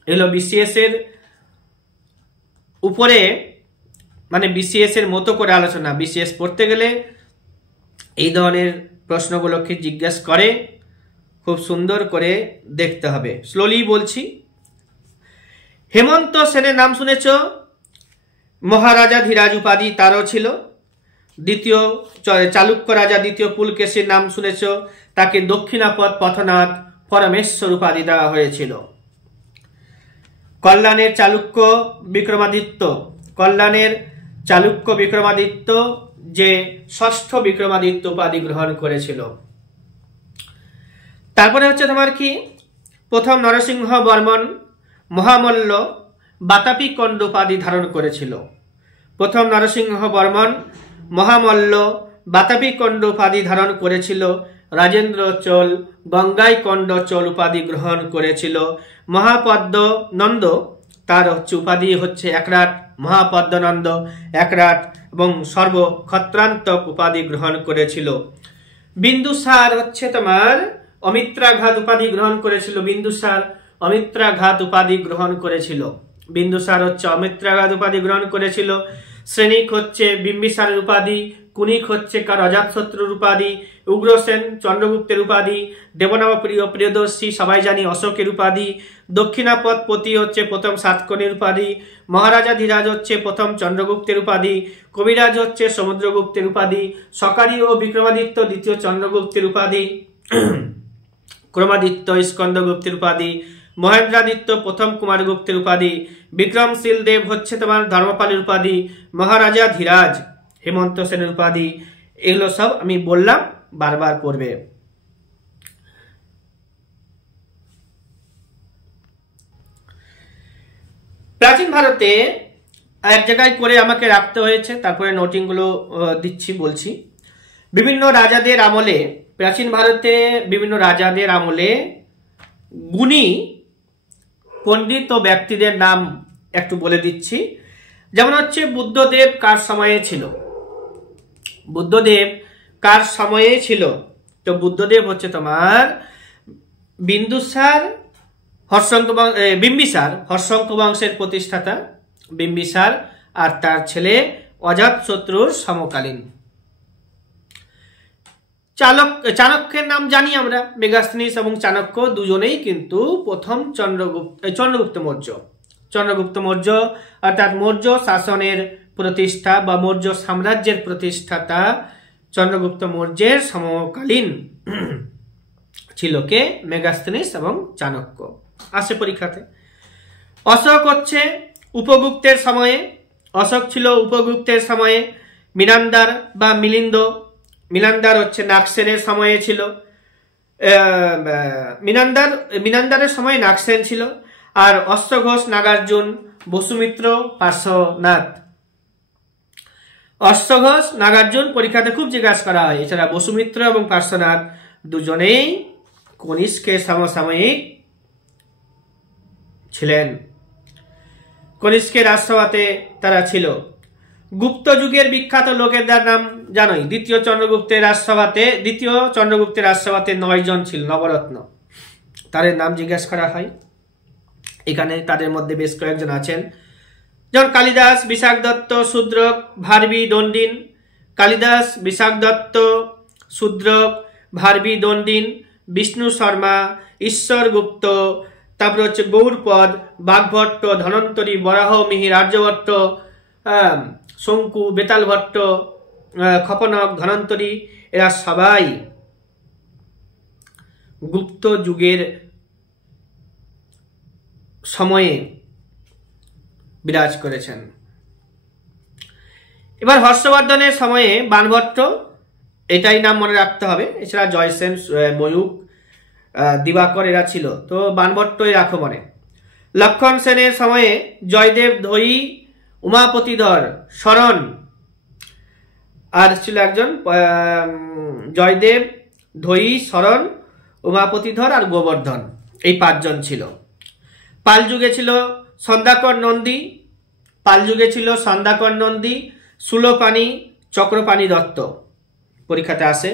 এলো বিসিএস এর উপরে, মানে বিসিএস এর মতো করে আলোচনা। বিসিএস পড়তে গেলে এই ধরনের প্রশ্নগুলোকে জিজ্ঞাসা করে, খুব সুন্দর করে দেখতে হবে। স্লোলি বলছি। হেমন্ত সেনের নাম শুনেছ? মহারাজা ধীরাজ উপাধি তারও ছিল। দ্বিতীয় চালুক্য রাজা দ্বিতীয় পুলকেশীর নাম শুনেছ? তাকে দক্ষিণাপদ পথনাথ পরমেশ্বর উপাধি দেওয়া হয়েছিল। কল্যাণের চালুক্য বিক্রমাদিত্য যে ষষ্ঠ বিক্রমাদিত্য উপাধি গ্রহণ করেছিল। তারপরে হচ্ছে তোমার কি, প্রথম নরসিংহ বর্মন মহামল্ল বাতাপি কণ্ড উপাধি ধারণ করেছিল। প্রথম নরসিংহ বর্মন মহামল্ল বাতাপি কণ্ড উপাধি ধারণ করেছিল। রাজেন্দ্র চোল গঙ্গাই কণ্ড চোল উপাধি গ্রহণ করেছিল। মহাপদ্মনন্দ তার উপাধি হচ্ছে একরাট। মহাপদ্মনন্দ একরাট এবং সর্বক্ষত্রান্তক উপাধি গ্রহণ করেছিল। বিন্দুসার হচ্ছে তোমার অমিত্রাঘাত উপাধি গ্রহণ করেছিল। বিন্দুসার হচ্ছে অমিত্রাঘাত উপাধি গ্রহণ করেছিল। শ্রেণিক হচ্ছে বিম্বিসারের উপাধি। কুনিক হচ্ছে কার অজাতশত্রুর উপাধি। উগ্রসেন চন্দ্রগুপ্তের উপাধি। প্রিয়দর্শী সবাই জানি অশোকের উপাধি। দক্ষিণাপদ পতি হচ্ছে প্রথম সাতকর্ণীর উপাধি। মহারাজা ধীরাজ হচ্ছে প্রথম চন্দ্রগুপ্তের উপাধি। কবিরাজ হচ্ছে সমুদ্রগুপ্তের উপাধি। সকারি ও বিক্রমাদিত্য দ্বিতীয় চন্দ্রগুপ্তের উপাধি। ক্রমাদিত্য স্কন্দগুপ্তের উপাধি। মহেন্দ্রাদিত্য প্রথম কুমারগুপ্তের উপাধি। বিক্রমশীল দেব হচ্ছে তোমার ধর্মপালের উপাধি। মহারাজা ধীরাজ হেমন্ত সেনের উপাধি। এগুলো সব আমি বললাম, বারবার পড়বে। প্রাচীন ভারতে এক জায়গায় করে আমাকে রাখতে হয়েছে, তারপরে নোটিং গুলো দিচ্ছি, বলছি। বিভিন্ন রাজাদের আমলে, প্রাচীন ভারতে বিভিন্ন রাজাদের আমলে গুণী পণ্ডিত ও ব্যক্তিদের নাম একটু বলে দিচ্ছি। যেমন হচ্ছে বুদ্ধদেব কার সময়ে ছিল? তো বুদ্ধদেব হচ্ছে তোমার বিম্বিসার হর্ষঙ্ক বংশের প্রতিষ্ঠাতা বিম্বিসার, আর তার ছেলে অজাতশত্রুর সমকালীন। চাণক্যের নাম জানি আমরা, মেগাস্তিনিস এবং চাণক্য দুজনেই কিন্তু প্রথম চন্দ্রগুপ্ত মৌর্য অর্থাৎ মৌর্য শাসনের প্রতিষ্ঠা বা মৌর্য সাম্রাজ্যের প্রতিষ্ঠাতা চন্দ্রগুপ্ত মৌর্যের সমকালীন ছিল কে? মেগাস্তিনিস এবং চাণক্য। আসে পরীক্ষাতে। অশোক হচ্ছে উপগুপ্তের সময়ে, মিনান্দার বা মিনান্দার হচ্ছে নাগসেনের সময়ে ছিল। মিনান্দারের সময় নাগসেন ছিল। আর অশ্বঘোষ নাগার্জুন, বসুমিত্র পার্শ্বনাথ। অশ্বঘোষ নাগার্জুন পরীক্ষাতে খুব জিজ্ঞাসা করা হয়। এছাড়া বসুমিত্র এবং পার্শ্বনাথ দুজনেই কনিষ্কের সমসাময়িক ছিলেন। কনিষ্কের রাজসভাতে তারা ছিল। গুপ্ত যুগের বিখ্যাত লোকেদের নাম জানোই। দ্বিতীয় চন্দ্রগুপ্তের রাজসভাতে 9 জন ছিল নবরত্ন, তাদের নাম জিজ্ঞাসা করা হয়। এখানে তাদের মধ্যে বেশ কয়েকজন আছেন, যেমন কালিদাস, বিশাখ দত্ত, শূদ্রক, ভারবী, দণ্ডিন। কালিদাস, বিশাখ দত্ত, শূদ্রক, ভারবী, দণ্ডিন, বিষ্ণু শর্মা, ঈশ্বর গুপ্ত, তারপরে হচ্ছে গৌরপদ, বাগভট্ট, ধনন্তরী, বরাহ, মিহির, আর্যভট্ট, শঙ্কু, বেতাল ভট্ট, খপনক, ধনন্তরী, এরা সবাই গুপ্ত যুগের সময়ে বিরাজ করেছেন। এবার হর্ষবর্ধনের সময়ে বাণভট্ট, এটাই নাম মনে রাখতে হবে। এছাড়া জয়সেন, ময়ূক, দিবাকর এরা ছিল, তো বাণভট্টই রাখো মনে। লক্ষণ সেনের সময়ে জয়দেব, ধয়ী, উমাপতিধর, শরণ, আর ছিল একজন জয়দেব, ধয়ী, শরণ, উমাপতিধর আর গোবর্ধন, এই 5 জন ছিল। পাল যুগে ছিল সন্ধ্যাকর নন্দী, সুলোপানি, চক্রপাণি দত্ত, পরীক্ষাতে আসে।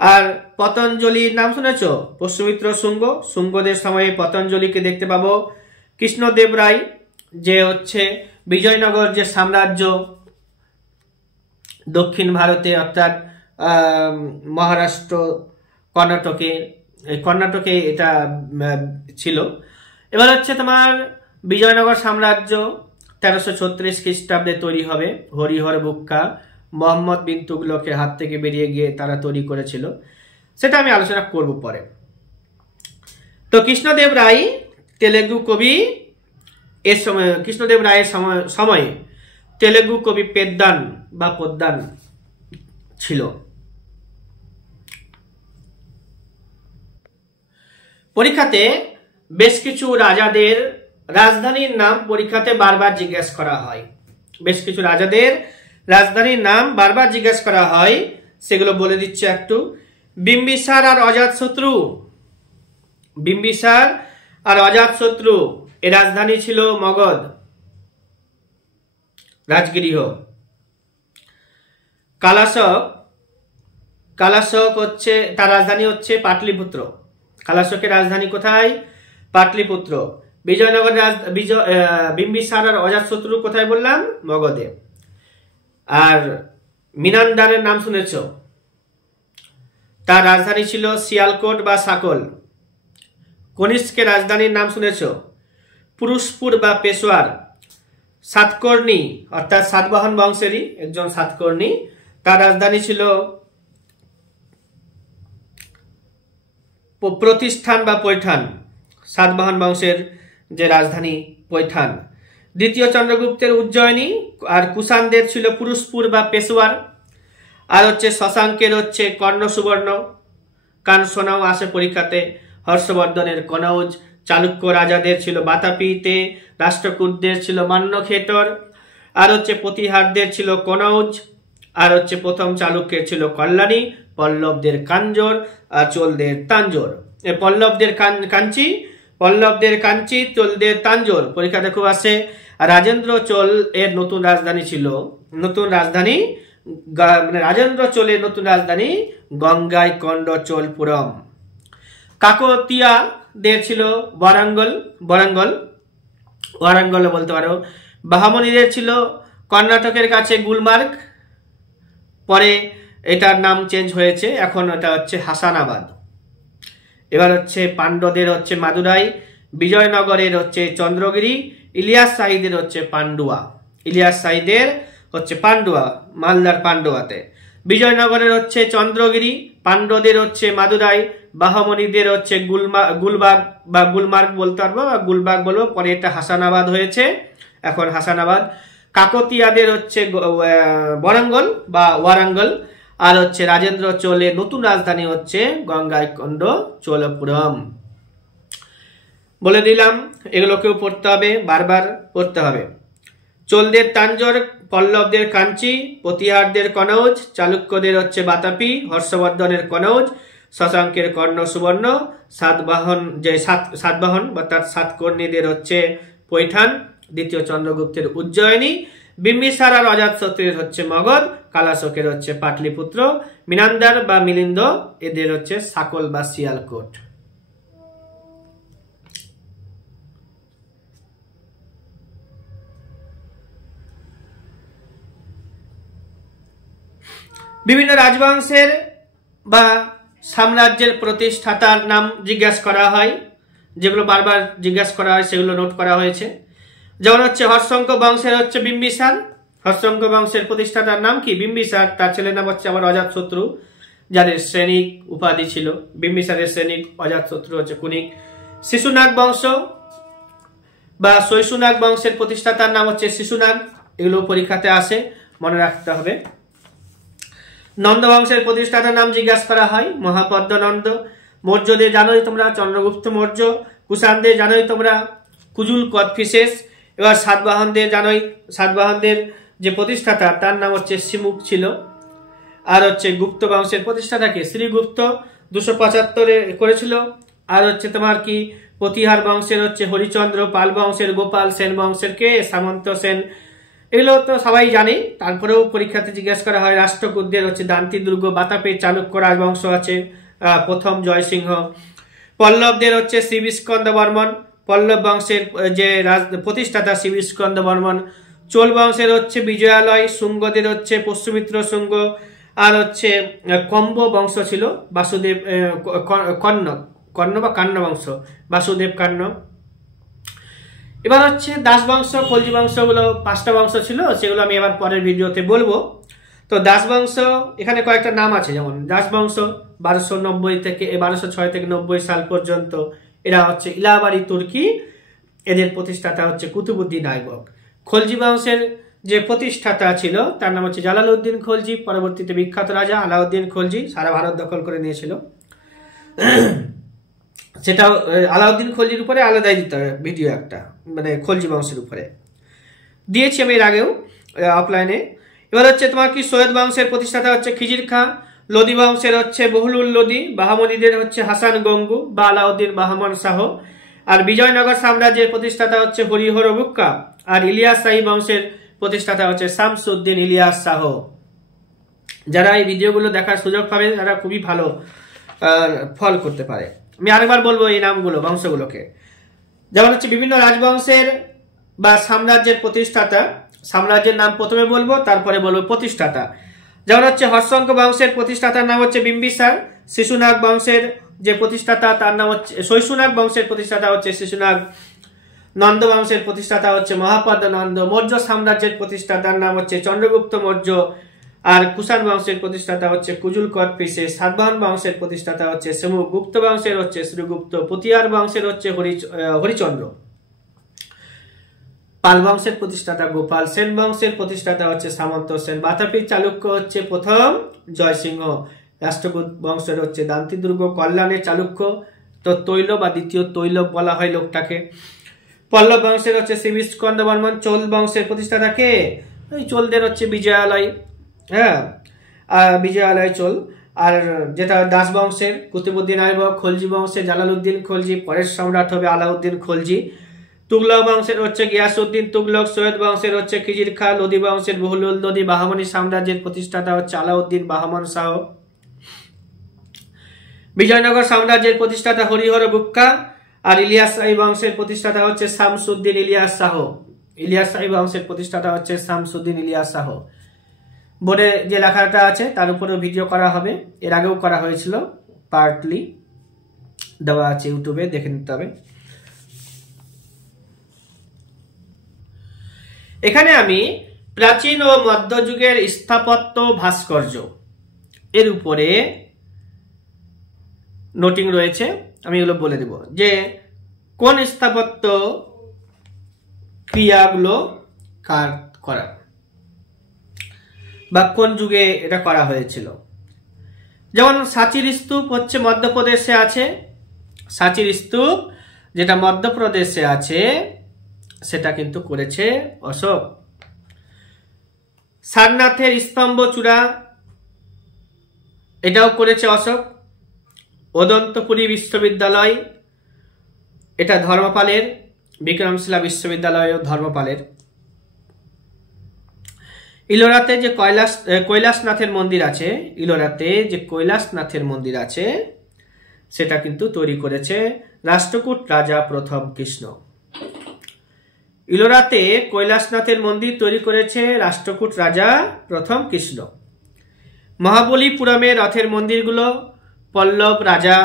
আর পতঞ্জলির নাম শুনেছ? পশ্চিমিত্র শুঙ্গ, শুঙ্গদের সময়ে পতঞ্জলিকে দেখতে পাবো। কৃষ্ণদেব রায়, যে হচ্ছে বিজয়নগর যে সাম্রাজ্য দক্ষিণ ভারতে, অর্থাৎ মহারাষ্ট্র, কর্ণাটকে এটা ছিল। এবার হচ্ছে তোমার বিজয়নগর সাম্রাজ্য 1336 খ্রিস্টাব্দে তৈরি হবে। হরিহর বুক্কা, মোহাম্মদ বিন তুগলকের হাত থেকে বেরিয়ে গিয়ে তারা তৈরি করেছিল, সেটা আমি আলোচনা করব পরে। তো কৃষ্ণদেব রায় তেলেগু কবি, এর সময় কৃষ্ণদেব রায়ের সময়ে তেলেগু কবি পেদ্দান বা পদ্দান ছিল। পরীক্ষাতে বেশ কিছু রাজাদের রাজধানীর নাম পরীক্ষাতে বারবার জিজ্ঞেস করা হয়। সেগুলো বলে দিচ্ছে একটু। বিম্বিসার আর অজাতশত্রু এর রাজধানী ছিল মগধ, রাজগৃহ। কালাশক হচ্ছে তার রাজধানী হচ্ছে পাটলিপুত্র। কালাশকের রাজধানী কোথায়? পাটলিপুত্র। বিজয়নগর বিম্বিসার আর অজাতশত্রু কোথায় বললাম? মগধে। আর মিনান্দারের নাম শুনেছ? তার রাজধানী ছিল শিয়ালকোট বা সাকল। কনিষ্কের রাজধানীর নাম শুনেছ? পুরুষপুর বা পেশোয়ার। সাতকর্ণী অর্থাৎ সাতবাহন বংশেরই একজন সাতকর্ণী, তার রাজধানী ছিল প্রতিষ্ঠান বা পৈঠান। সাতবাহন বংশের যে রাজধানী পৈঠান। দ্বিতীয় চন্দ্রগুপ্তের উজ্জয়িনী, আর কুষাণদের ছিল পুরুষপুর বা পেশোয়ার। আর হচ্ছে শশাঙ্কের হচ্ছে কর্ণ সুবর্ণ, কানসোনাও আসে পরীক্ষাতে। হর্ষবর্ধনের কনৌজ। চালুক্য রাজাদের ছিল বাতাপিতে, রাষ্ট্রকূটদের ছিল মান্যখেটর, আর হচ্ছে প্রতিহারদের ছিল কনৌজ, আর হচ্ছে প্রথম চালুক্যের ছিল কল্যাণী, পল্লবদের কাঞ্জর আর চোলদের তাঞ্জোর। পল্লবদের কাঞ্চি, চোলদের তাঞ্জোর পরীক্ষাতে খুব আসে। রাজেন্দ্র চোল এর নতুন রাজধানী রাজেন্দ্র চোলের নতুন রাজধানী গঙ্গাই কন্ড চোলপুরম। কাকতীয়দের ছিল ওয়ারাঙ্গল বলতে পারো। বাহমনিদের ছিল কর্ণাটকের কাছে গুলমার্গ, পরে এটার নাম চেঞ্জ হয়েছে, এখন এটা হচ্ছে হাসানাবাদ। এবার হচ্ছে পাণ্ড্যদের হচ্ছে মাদুরাই, বিজয়নগরের হচ্ছে চন্দ্রগিরি, ইলিয়াস শাহীদের হচ্ছে পান্ডুয়া, মালদার পান্ডুয়াতে। বিজয়নগরের হচ্ছে চন্দ্রগিরি, পাণ্ড্যদের হচ্ছে মাদুরাই, বাহমনিদের হচ্ছে গুলবাগ বা গুলমার্গ বলতে পারবো, গুলবাগ বলবো, পরে এটা হাসানাবাদ হয়েছে, এখন হাসানাবাদ। কাকতীয়দের হচ্ছে বরাঙ্গল বা ওয়ারাঙ্গল, আর হচ্ছে রাজেন্দ্র চোলের নতুন রাজধানী হচ্ছে গঙ্গাইকন্ড চোলপুরম। বলে দিলাম, এগুলোকেও পড়তে হবে, বারবার পড়তে হবে। চোলদের তাঞ্জোর, পল্লবদের কাঞ্চি, প্রতিহারদের কনৌজ, চালুক্যদের হচ্ছে বাতাপি, হর্ষবর্ধনের কনৌজ, শশাঙ্কের কর্ণ সুবর্ণ, সাতবাহন অর্থাৎ সাতকর্ণীদের হচ্ছে পৈঠান, দ্বিতীয় চন্দ্রগুপ্তের উজ্জয়িনী, বিম্বিসার আর অজাতশত্রুর হচ্ছে মগধ, কালাশোকের হচ্ছে পাটলিপুত্র, মিনান্দার বা মিলিন্দ এদের হচ্ছে সাকল বা শিয়ালকোট। বিভিন্ন রাজবংশের বা সাম্রাজ্যের প্রতিষ্ঠাতার নাম জিজ্ঞাসা করা হয়, যেগুলো বারবার জিজ্ঞাসা করা হয় সেগুলো নোট করা হয়েছে। যেমন হচ্ছে হর্ষঙ্ক বংশের হচ্ছে বিম্বিসার, হর্ষঙ্ক বংশের প্রতিষ্ঠাতার নাম কি? বিম্বিসার। তার ছেলের নাম হচ্ছে আবার অজাতশত্রু, যাদের শ্রেণিক উপাধি ছিল। বিম্বিসারের শ্রেণিক, অজাতশত্রু হচ্ছে কুনিক। শিশুনাগ বংশ বা শৈশুনাগ বংশের প্রতিষ্ঠাতার নাম হচ্ছে শিশুনাগ, এগুলো পরীক্ষাতে আসে, মনে রাখতে হবে। নন্দ বংশের প্রতিষ্ঠাতার নাম জিজ্ঞাসা করা হয়, মহাপদ্ম নন্দ। মৌর্যদের জানোই তোমরা চন্দ্রগুপ্ত মৌর্য। কুষাণদের জানোই তোমরা কুজুল কদফিসেস। এবার সাতবাহনদের জানোই, সাতবাহনদের যে প্রতিষ্ঠাতা তার নাম হচ্ছে সিমুক ছিল। আর হচ্ছে গুপ্ত বংশের প্রতিষ্ঠাতাকে শ্রীগুপ্ত 275-এ করেছিল। আর হচ্ছে তোমার কি প্রতিহার বংশের হচ্ছে হরিচন্দ্র, পাল বংশের গোপাল, সেন বংশের কে সামন্ত সেন, এগুলো তো সবাই জানে। তারপরেও পরীক্ষাতে জিজ্ঞাসা করা হয়। রাষ্ট্রকূটদের হচ্ছে দান্তি দুর্গ, বাতাপের চালুক্য রাজবংশ আছে, প্রথম জয়সিংহ। পল্লবদের হচ্ছে শ্রীবিষ্কন্দ বর্মন, পল্লব বংশের যে প্রতিষ্ঠাতা শ্রীবিষ্কন্দ বর্মন। চোল বংশের হচ্ছে বিজয়ালয়, শুঙ্গদের হচ্ছে পুষ্যমিত্র শুঙ্গ। আর হচ্ছে কম্ব বংশ ছিল বাসুদেব, কর্ণ বা কান্ন বংশ, বাসুদেব কান্ন। এবার হচ্ছে দাস বংশ, খলজি বংশগুলো 5টা বংশ ছিল, সেগুলো আমি এবার পরের ভিডিওতে বলবো। তো দাস বংশ এখানে কয়েকটা নাম আছে, যেমন দাস বংশ 1290 থেকে 1206 থেকে 90 সাল পর্যন্ত, এরা হচ্ছে ইলাহাবাদী তুর্কি, এদের প্রতিষ্ঠাতা হচ্ছে কুতুবুদ্দিন আইবক। খলজি বংশের যে প্রতিষ্ঠাতা ছিল তার নাম হচ্ছে জালালউদ্দিন খলজি, পরবর্তীতে বিখ্যাত রাজা আলাউদ্দিন খলজি সারা ভারত দখল করে নিয়েছিল। সেটাও আলাউদ্দিন খলজির উপরে আলাদাই দিতে হবে ভিডিও একটা, মানে খলজি বংশের উপরে দিয়েছি আমি এর আগেও অফলাইনে। এবার হচ্ছে তোমার কি সৈয়দ বংশের প্রতিষ্ঠাতা হচ্ছে খিজির খাঁ। লোদি বংশের হচ্ছে বহুলুল লোদি, বাহামনিদের হচ্ছে হাসান গঙ্গু বা আলাউদ্দিন বাহমন শাহ। আর বিজয়নগর সাম্রাজ্যের প্রতিষ্ঠাতা হচ্ছে হরিহর বুক্কা। আর ইলিয়াস শাহী বংশের প্রতিষ্ঠাতা হচ্ছে শামসুদ্দিন ইলিয়াস শাহ। যারা এই ভিডিওগুলো দেখার সুযোগ পাবে তারা খুবই ভালো ফল করতে পারে। আমি আরেকবার বলবো এই নামগুলো, বংশগুলোকে। যেমন হচ্ছে বিভিন্ন রাজবংশের বা সাম্রাজ্যের প্রতিষ্ঠাতা, সাম্রাজ্যের নাম প্রথমে বলবো, তারপরে বলবো প্রতিষ্ঠাতা। যেমন হচ্ছে হর্ষঙ্ক বংশের প্রতিষ্ঠাতার নাম হচ্ছে বিম্বিসার। শিশুনাগ বংশের যে প্রতিষ্ঠাতা তার নাম হচ্ছে, শৈশুনাগ বংশের প্রতিষ্ঠাতা হচ্ছে শিশুনাগ। নন্দ বংশের প্রতিষ্ঠাতা হচ্ছে মহাপদ্ম নন্দ। মৌর্য সাম্রাজ্যের প্রতিষ্ঠাতার নাম হচ্ছে চন্দ্রগুপ্ত মৌর্য। আর কুষাণ বংশের প্রতিষ্ঠাতা হচ্ছে কুজুল কদফিসেস। সাতবাহন বংশের প্রতিষ্ঠাতা হচ্ছে সেমুক। গুপ্ত বংশের হচ্ছে শ্রীগুপ্ত। প্রতিহার বংশের হচ্ছে হরিচন্দ্র। পাল বংশের প্রতিষ্ঠাতা গোপাল। সেন বংশের প্রতিষ্ঠাতা হচ্ছে সামন্ত সেন। বাতাপির চালুক্য হচ্ছে প্রথম জয়সিংহ। রাষ্ট্রকূট বংশের হচ্ছে দান্তি দুর্গ। কল্যাণের চালুক্য তো তৈল বা দ্বিতীয় তৈলব বলা হয় লোকটাকে। পল্লব বংশের হচ্ছে শ্রীবিষ্কন্দ বর্মন। চোল বংশের প্রতিষ্ঠাতা কে? ওই চোলদের হচ্ছে বিজয়ালয়, হ্যাঁ, আর বিজয়ালয় চোল। আর যেটা দাস বংশের কুতুবুদ্দিন আইবক। খলজি বংশের জালালউদ্দিন খলজি, পরের সম্রাট হবে আলাউদ্দিন খলজি। তুগলক বংশের হচ্ছে গিয়াসউদ্দিন তুগলক। সৈয়দ বংশের হচ্ছে খিজির খাঁ। লোদি বংশের বহুলুল লোদি। বাহমনি সাম্রাজ্যের প্রতিষ্ঠাতা হচ্ছে আলাউদ্দিন বাহমন শাহ। বিজয়নগর সাম্রাজ্যের প্রতিষ্ঠাতা হরিহর বুক্কা। আর ইলিয়াস শাহী বংশের প্রতিষ্ঠাতা হচ্ছে শামসুদ্দিন ইলিয়াস শাহ। ইলিয়াস শাহী বংশের প্রতিষ্ঠাতা হচ্ছে শামসুদ্দিন ইলিয়াস শাহ। বোর্ডে যে লেখাটা আছে তার উপরেও ভিডিও করা হবে, এর আগেও করা হয়েছিল, পার্টলি দেওয়া আছে ইউটিউবে, দেখে নিতে হবে। এখানে আমি প্রাচীন ও মধ্যযুগের স্থাপত্য ভাস্কর্য এর উপরে নোটিং রয়েছে, আমি এগুলো বলে দেব যে কোন স্থাপত্য ক্রিয়াগুলো কার করা বা কোন যুগে এটা করা হয়েছিল। যেমন সাচির স্তূপ হচ্ছে মধ্যপ্রদেশে আছে। সাচির স্তূপ যেটা মধ্যপ্রদেশে আছে সেটা কিন্তু করেছে অশোক। সারনাথের স্তম্ভ চূড়া এটাও করেছে অশোক। অদন্তপুরী বিশ্ববিদ্যালয় এটা ধর্মপালের। বিক্রমশিলা বিশ্ববিদ্যালয় ধর্মপালের। ইলোরাতে যে কৈলাসনাথের মন্দির আছে, ইলোরাতে যে কৈলাসনাথের মন্দির আছে সেটা কিন্তু তৈরি করেছে রাষ্ট্রকূট রাজা প্রথম কৃষ্ণ। ইলোরাতে কৈলাসনাথের মন্দির তৈরি করেছে রাষ্ট্রকূট রাজা প্রথম কৃষ্ণ। মহাবলীপুরমে রথের মন্দিরগুলো পল্লব রাজা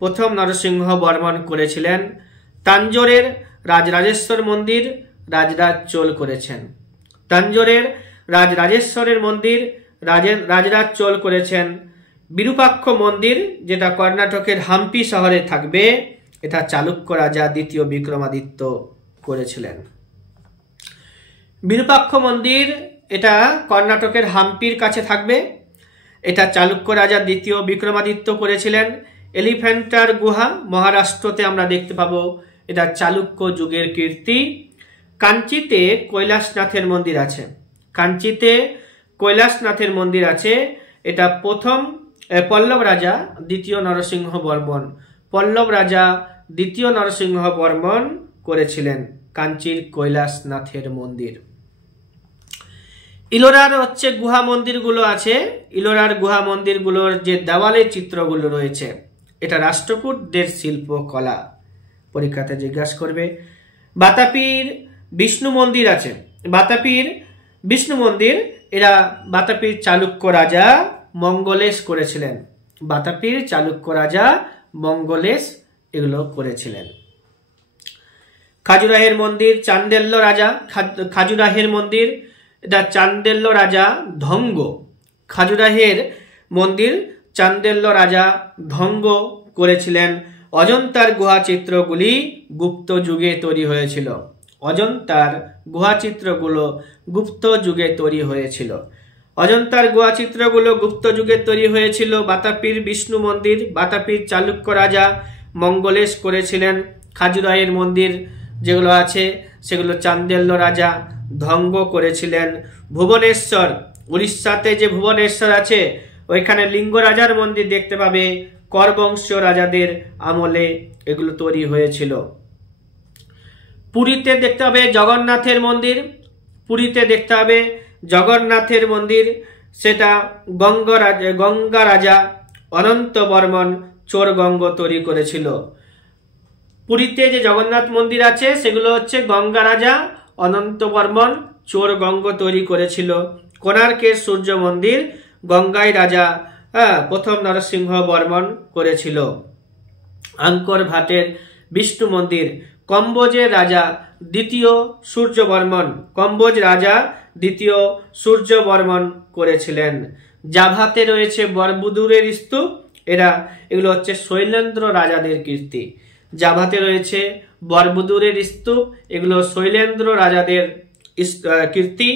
প্রথম নরসিংহ বর্মন করেছিলেন। তাঞ্জোরের রাজরাজেশ্বর মন্দির রাজরাজ চোল করেছেন। তাঞ্জোরের রাজরাজেশ্বরের মন্দির রাজরাজ চোল করেছেন। বিরূপাক্ষ মন্দির, যেটা কর্ণাটকের হাম্পি শহরে থাকবে, এটা চালুক্য রাজা দ্বিতীয় বিক্রমাদিত্য করেছিলেন। বিরূপাক্ষ মন্দির এটা কর্ণাটকের হাম্পির কাছে থাকবে, এটা চালুক্য রাজা দ্বিতীয় বিক্রমাদিত্য করেছিলেন। এলিফ্যান্টার গুহা মহারাষ্ট্রতে আমরা দেখতে পাবো, এটা চালুক্য যুগের কীর্তি। কাঞ্চিতে কৈলাসনাথের মন্দির আছে, কাঞ্চিতে কৈলাসনাথের মন্দির আছে, এটা প্রথম পল্লব রাজা দ্বিতীয় নরসিংহ বর্মন, পল্লব রাজা দ্বিতীয় নরসিংহ বর্মন করেছিলেন কাঞ্চির কৈলাসনাথের মন্দির। ইলোরার হচ্ছে গুহা মন্দিরগুলো আছে, ইলোরার গুহা মন্দিরগুলোর যে দেওয়ালের চিত্রগুলো রয়েছে, এটা রাষ্ট্রকূটদের শিল্পকলা, পরীক্ষাতে জিজ্ঞাসা করবে। বাতাপির বিষ্ণু মন্দির আছে, বাতাপির বিষ্ণু মন্দির এরা বাতাপির চালুক্য রাজা মঙ্গলেশ করেছিলেন, বাতাপির চালুক্য রাজা মঙ্গলেশ এগুলো করেছিলেন। খাজুরাহের মন্দির চান্দেল্য রাজা, খাজুরাহের মন্দির এটা চান্দেল্য রাজা ধঙ্গ, খাজুরাহের মন্দির চান্দেল্য রাজা ধঙ্গ করেছিলেন। অজন্তার গুহা চিত্রগুলি গুপ্ত যুগে তৈরি হয়েছিল, অজন্তার গুহা চিত্রগুলো গুপ্ত যুগে তৈরি হয়েছিল, অজন্তার গুহা চিত্রগুলো গুপ্ত যুগে তৈরি হয়েছিল। বাতাপির বিষ্ণু মন্দির বাতাপির চালুক্য রাজা মঙ্গলেশ করেছিলেন। খাজুরাহের মন্দির যেগুলো আছে সেগুলো চান্দেল্য রাজা ধঙ্গ করেছিলেন। ভুবনেশ্বর, উড়িষ্যাতে যে ভুবনেশ্বর আছে ওইখানে লিঙ্গ রাজার মন্দির দেখতে পাবে, করবংশীয় রাজাদের আমলে এগুলো তৈরি হয়েছিল। পুরীতে দেখতে হবে জগন্নাথের মন্দির, পুরীতে দেখতে হবে জগন্নাথের মন্দির, সেটা গঙ্গা রাজা অনন্ত বর্মন চোরগঙ্গ তৈরি করেছিল। পুরীতে যে জগন্নাথ মন্দির আছে সেগুলো হচ্ছে গঙ্গা রাজা অনন্ত বর্মন চোরগঙ্গ তৈরি করেছিল। কোণার্কের সূর্য মন্দির গঙ্গাই রাজা প্রথম নরসিংহ বর্মন করেছিল। আঙ্কর ভাটের বিষ্ণু মন্দির কম্বোজের রাজা দ্বিতীয় সূর্য বর্মন, কম্বোজ রাজা দ্বিতীয় সূর্য বর্মন করেছিলেন। জাভাতে রয়েছে বরবুদুরের স্তূপ, এগুলো হচ্ছে শৈলেন্দ্র রাজাদের কীর্তি। জাভাতে রয়েছে বরবুদুরের স্তূপ, এগুলো শৈলেন্দ্র রাজাদের কীর্তি।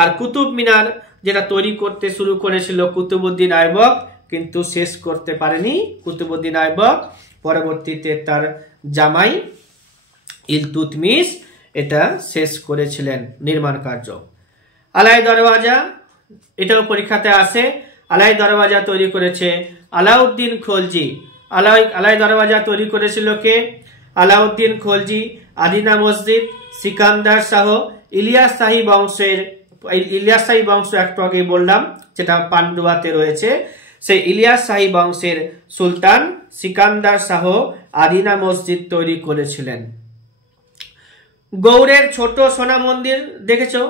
আর কুতুব মিনার যেটা তৈরি করতে শুরু করেছিল কুতুবউদ্দিন আইবক, কিন্তু শেষ করতে পারেনি কুতুবউদ্দিন আইবক, পরবর্তীতে তার জামাই ইলতুৎমিশ এটা শেষ করেছিলেন নির্মাণ কার্য। আলাই দরওয়াজা, এটাও পরীক্ষাতে আসে, আলাই দরওয়াজা তৈরি করেছে আলাউদ্দিন খলজি। আলাই দরওয়াজা তৈরি করেছিল কে? আলাউদ্দিন খলজি। আদিনা মসজিদ সিকান্দার শাহ, ইলিয়াস শাহী বংশের, ইলিয়াস শাহী বংশ একটু আগে বললাম যেটা পান্ডুয়াতে রয়েছে, সেই ইলিয়াস শাহী বংশের সুলতান সিকান্দার শাহ আদিনা মসজিদ তৈরি করেছিলেন। গৌড়ের ছোট সোনা মন্দির দেখেছো,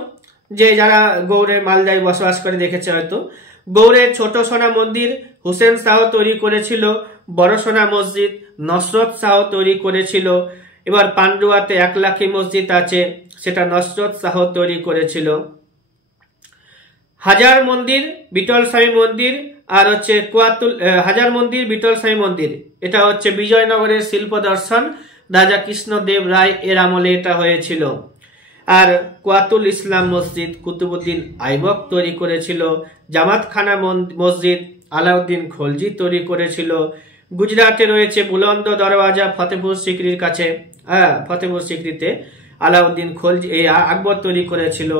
যে যারা গৌড়ের মালদায় বসবাস করে দেখেছে হয়তো। গৌড়ের ছোট সোনা মন্দির হুসেন শাহ তৈরি করেছিল। বড় সোনা মসজিদ নসরত শাহ তৈরি করেছিল। এবার পান্ডুয়াতে 1 লাখী মসজিদ আছে, সেটা নসরত শাহ তৈরি করেছিল। হাজার মন্দির বিটল স্বামী মন্দির আর হচ্ছে হাজার মন্দির বিটল স্বামী মন্দির, এটা হচ্ছে বিজয়নগরের শিল্প দর্শন, রাজা কৃষ্ণদেব রায় এর আমলে এটা হয়েছিল। আর কোয়াতুল ইসলাম মসজিদ কুতুবউদ্দিন আইবক তৈরি করেছিল। জামাতখানা মসজিদ আলাউদ্দিন খলজি তৈরি করেছিল। গুজরাটে রয়েছে বুলন্দ দরওয়াজা ফতেপুর সিকরির কাছে, ফতেপুর সিকরিতে আলাউদ্দিন খলজি আকবর তৈরি করেছিল।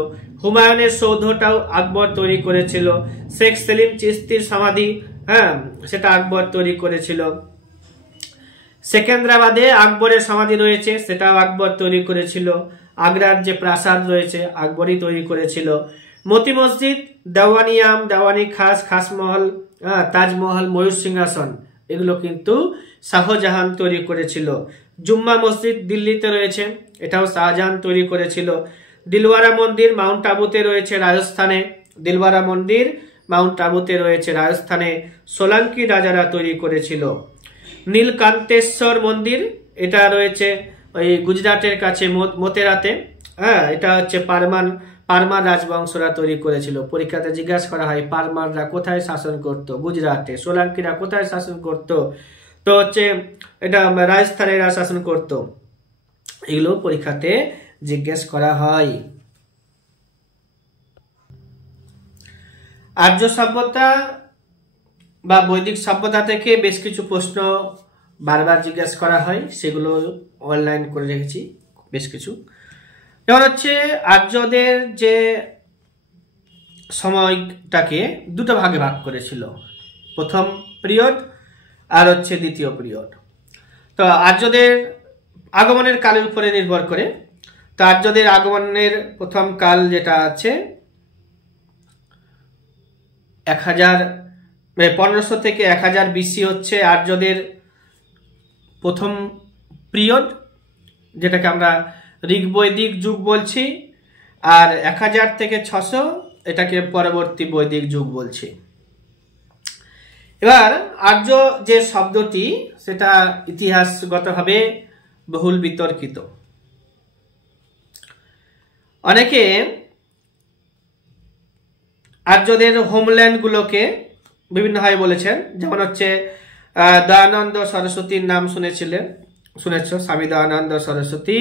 হুমায়ুনের সৌধটাও আকবর তৈরি করেছিল। শেখ সেলিম চিশতির সমাধি সেটা আকবর তৈরি করেছিল। সেকেন্দ্রাবাদে আকবরের সমাধি রয়েছে, সেটাও আকবর তৈরি করেছিল। আগ্রার যে প্রাসাদ রয়েছে আকবরই তৈরি করেছিল। মতি মসজিদ, দেওয়ানি আম, দেওয়ানি খাস, খাসমহল, তাজমহল, ময়ূর সিংহাসন এগুলো কিন্তু শাহজাহান তৈরি করেছিল। জুম্মা মসজিদ দিল্লিতে রয়েছে, এটাও শাহজাহান তৈরি করেছিল। দিলওয়ারা মন্দির মাউন্ট আবুতে রয়েছে রাজস্থানে, দিলওয়ারা মন্দির মাউন্ট আবুতে রয়েছে রাজস্থানে, সোলাঙ্কি রাজারা তৈরি করেছিল। নীলকান্তেশ্বর মন্দির এটা রয়েছে ওই গুজরাটের কাছে মোতেরাতে, এটা হচ্ছে পারমার রাজবংশরা তৈরি করেছিল। পরীক্ষাতে জিজ্ঞাসা করা হয় পারমাররা কোথায় শাসন করত, গুজরাটে। সোলাঙ্কিরা কোথায় শাসন করত, তো হচ্ছে এটা রাজস্থানেরা শাসন করত। এগুলো পরীক্ষাতে জিজ্ঞেস করা হয়। আর্য সভ্যতা বা বৈদিক সভ্যতা থেকে বেশ কিছু প্রশ্ন বারবার জিজ্ঞেস করা হয়, সেগুলো অনলাইন করে রেখেছি বেশ কিছু। যেমন হচ্ছে আর্যদের যে সময়টাকে দুটো ভাগে ভাগ করেছিল, প্রথম পিরিয়ড আর হচ্ছে দ্বিতীয় পিরিয়ড। তো আর্যদের আগমনের কালের উপরে নির্ভর করে, তো আর্যদের আগমনের প্রথম কাল যেটা আছে 1500 থেকে 1000 BC হচ্ছে আর্যদের প্রথম পিরিয়ড, যেটাকে আমরা ঋগ্বৈদিক যুগ বলছি। আর 1000 থেকে 600 এটাকে পরবর্তী বৈদিক যুগ বলছি। এবার আর্য যে শব্দটি সেটা ইতিহাসগতভাবে বহুল বিতর্কিত। অনেকে আর্যদের হোমল্যান্ড গুলোকে বিভিন্নভাবে বলেছেন, যেমন হচ্ছে দয়ানন্দ সরস্বতীর নাম শুনেছ, স্বামী দয়ানন্দ সরস্বতী।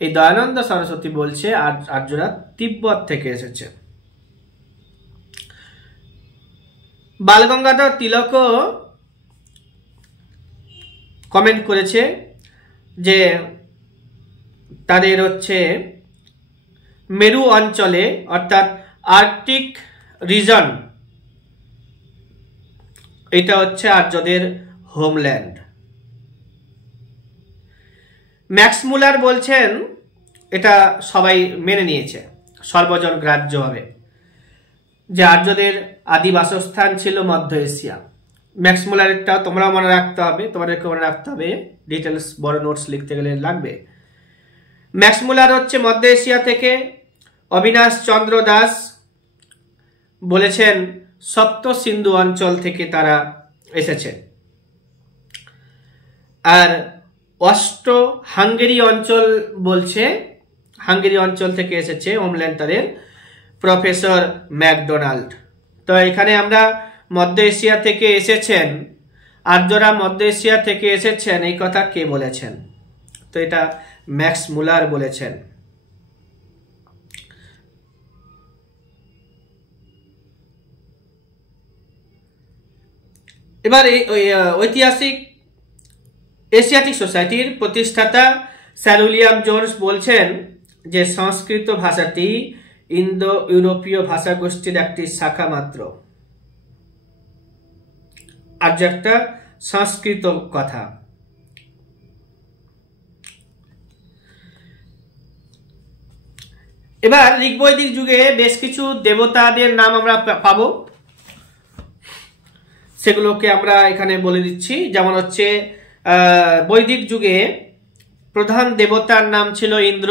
এই দয়ানন্দ সরস্বতী বলছে আর্যরা তিব্বত থেকে এসেছে। বালগঙ্গাধর তিলকও কমেন্ট করেছে যে তাদের হচ্ছে মেরু অঞ্চলে অর্থাৎ আর্কটিক রিজন, এটা হচ্ছে আর্যদের হোমল্যান্ড। ম্যাক্স মুলার বলছেন এটা সবাই মেনে নিয়েছে সর্বজন গ্রাহ্যভাবে, যে আর্যদের আদি বাসস্থান ছিল মধ্য এশিয়া। ম্যাক্স মুলারটা তোমরা মনে রাখতে হবে, তোমাদেরকে মনে রাখতে হবে, ডিটেলস বড় নোটস লিখতে গেলে লাগবে। ম্যাক্স মুলার হচ্ছে মধ্য এশিয়া থেকে। অবিনাশ চন্দ্র দাস বলেছেন সপ্ত সিন্ধু অঞ্চল থেকে তারা এসেছে। আর অষ্ট হাঙ্গেরি অঞ্চল বলছে হাঙ্গেরি অঞ্চল থেকে এসেছে হোমল্যান্ড তাদের, প্রফেসর ম্যাকডোনাল্ড। তো এখানে আমরা মধ্য এশিয়া থেকে এসেছেন, আর্যরা মধ্য এশিয়া থেকে এসেছেন, এই কথা কে বলেছেন? তো এটা ম্যাক্স মুলার বলেছেন। এবার ঐতিহাসিক এশিয়াটিক সোসাইটির প্রতিষ্ঠাতা স্যার উইলিয়াম জোন্স বলছেন যে সংস্কৃত ভাষাটি ইন্দো ইউরোপীয় ভাষাগোষ্ঠীর একটি শাখা মাত্র। আর যে একটা সংস্কৃত কথা। এবার ঋগ্বৈদিক যুগে বেশ কিছু দেবতাদের নাম আমরা পাবো, সেগুলোকে আমরা এখানে বলে দিচ্ছি। যেমন হচ্ছে বৈদিক যুগে প্রধান দেবতার নাম ছিল ইন্দ্র।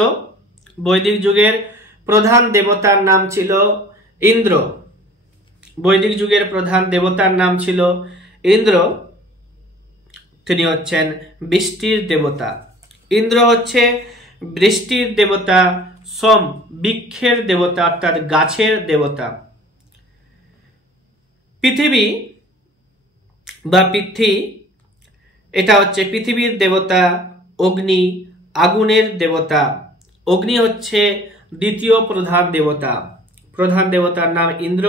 বৈদিক যুগের প্রধান দেবতার নাম ছিল ইন্দ্র। বৈদিক যুগের প্রধান দেবতার নাম ছিল ইন্দ্র। তিনি হচ্ছেন বৃষ্টির দেবতা। ইন্দ্র হচ্ছে বৃষ্টির দেবতা, সোম বৃক্ষের দেবতা অর্থাৎ গাছের দেবতা। পৃথিবী বা পৃথ্বী, এটা হচ্ছে পৃথিবীর দেবতা। অগ্নি আগুনের দেবতা। অগ্নি হচ্ছে দ্বিতীয় প্রধান দেবতা। প্রধান দেবতার নাম ইন্দ্র,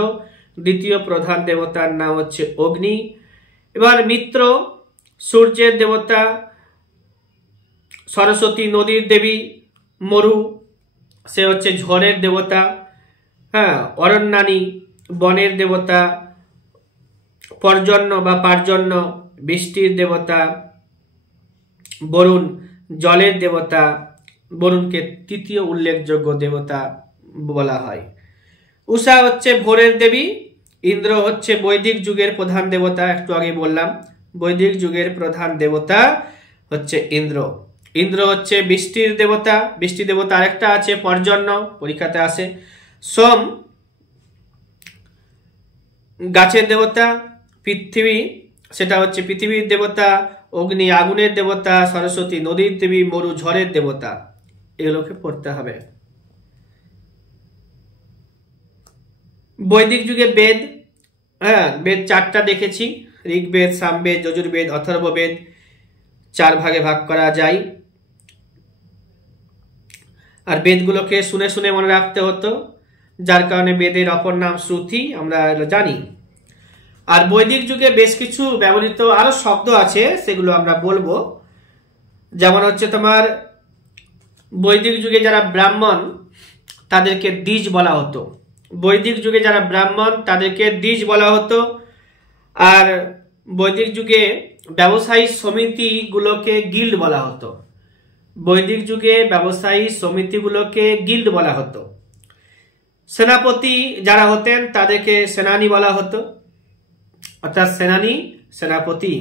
দ্বিতীয় প্রধান দেবতার নাম হচ্ছে অগ্নি। এবার মিত্র সূর্যের দেবতা, সরস্বতী নদীর দেবী। মরু সে হচ্ছে ঝড়ের দেবতা। অরণ্যানী বনের দেবতা। পর্জন্য বা পার্জন্য বৃষ্টির দেবতা। বরুণ জলের দেবতা। বরুণকে তৃতীয় উল্লেখযোগ্য দেবতা বলা হয়। উষা হচ্ছে ভোরের দেবী, ইন্দ্র হচ্ছে বৈদিক যুগের প্রধান দেবতা, একটু আগে বললাম বৈদিক যুগের প্রধান দেবতা হচ্ছে ইন্দ্র। ইন্দ্র হচ্ছে বৃষ্টির দেবতা, বৃষ্টি দেবতা আরেকটা আছে পর্জন্য, পরীক্ষাতে আসে। সোম গাছের দেবতা, পৃথিবী সেটা হচ্ছে পৃথিবীর দেবতা, অগ্নি আগুনের দেবতা, সরস্বতী নদীর দেবী, মরু ঝড়ের দেবতা। এগুলোকে পড়তে হবে। বৈদিক যুগে বেদ, হ্যাঁ বেদ 4টা দেখেছি, ঋগ্বেদ, সামবেদ, যজুর্বেদ, অথর্ববেদ, 4 ভাগে ভাগ করা যায়। আর বেদগুলোকে শুনে শুনে মনে রাখতে হতো, যার কারণে বেদের অপর নাম শ্রুতি, আমরা জানি। আর বৈদিক যুগে বেশ কিছু ব্যবহৃত আরো শব্দ আছে, সেগুলো আমরা বলবো। যেমন হচ্ছে তোমার বৈদিক যুগে যারা ব্রাহ্মণ তাদেরকে দ্বিজ বলা হতো, বৈদিক যুগে যারা ব্রাহ্মণ তাদেরকে দ্বিজ বলা হতো। আর বৈদিক যুগে ব্যবসায়ী সমিতিগুলোকে গিল্ড বলা হতো, বৈদিক যুগে ব্যবসায়ী সমিতিগুলোকে গিল্ড বলা হতো। সেনাপতি যারা হতেন তাদেরকে সেনানী বলা হতো, অর্থাৎ সেনানী, সেনাপতি।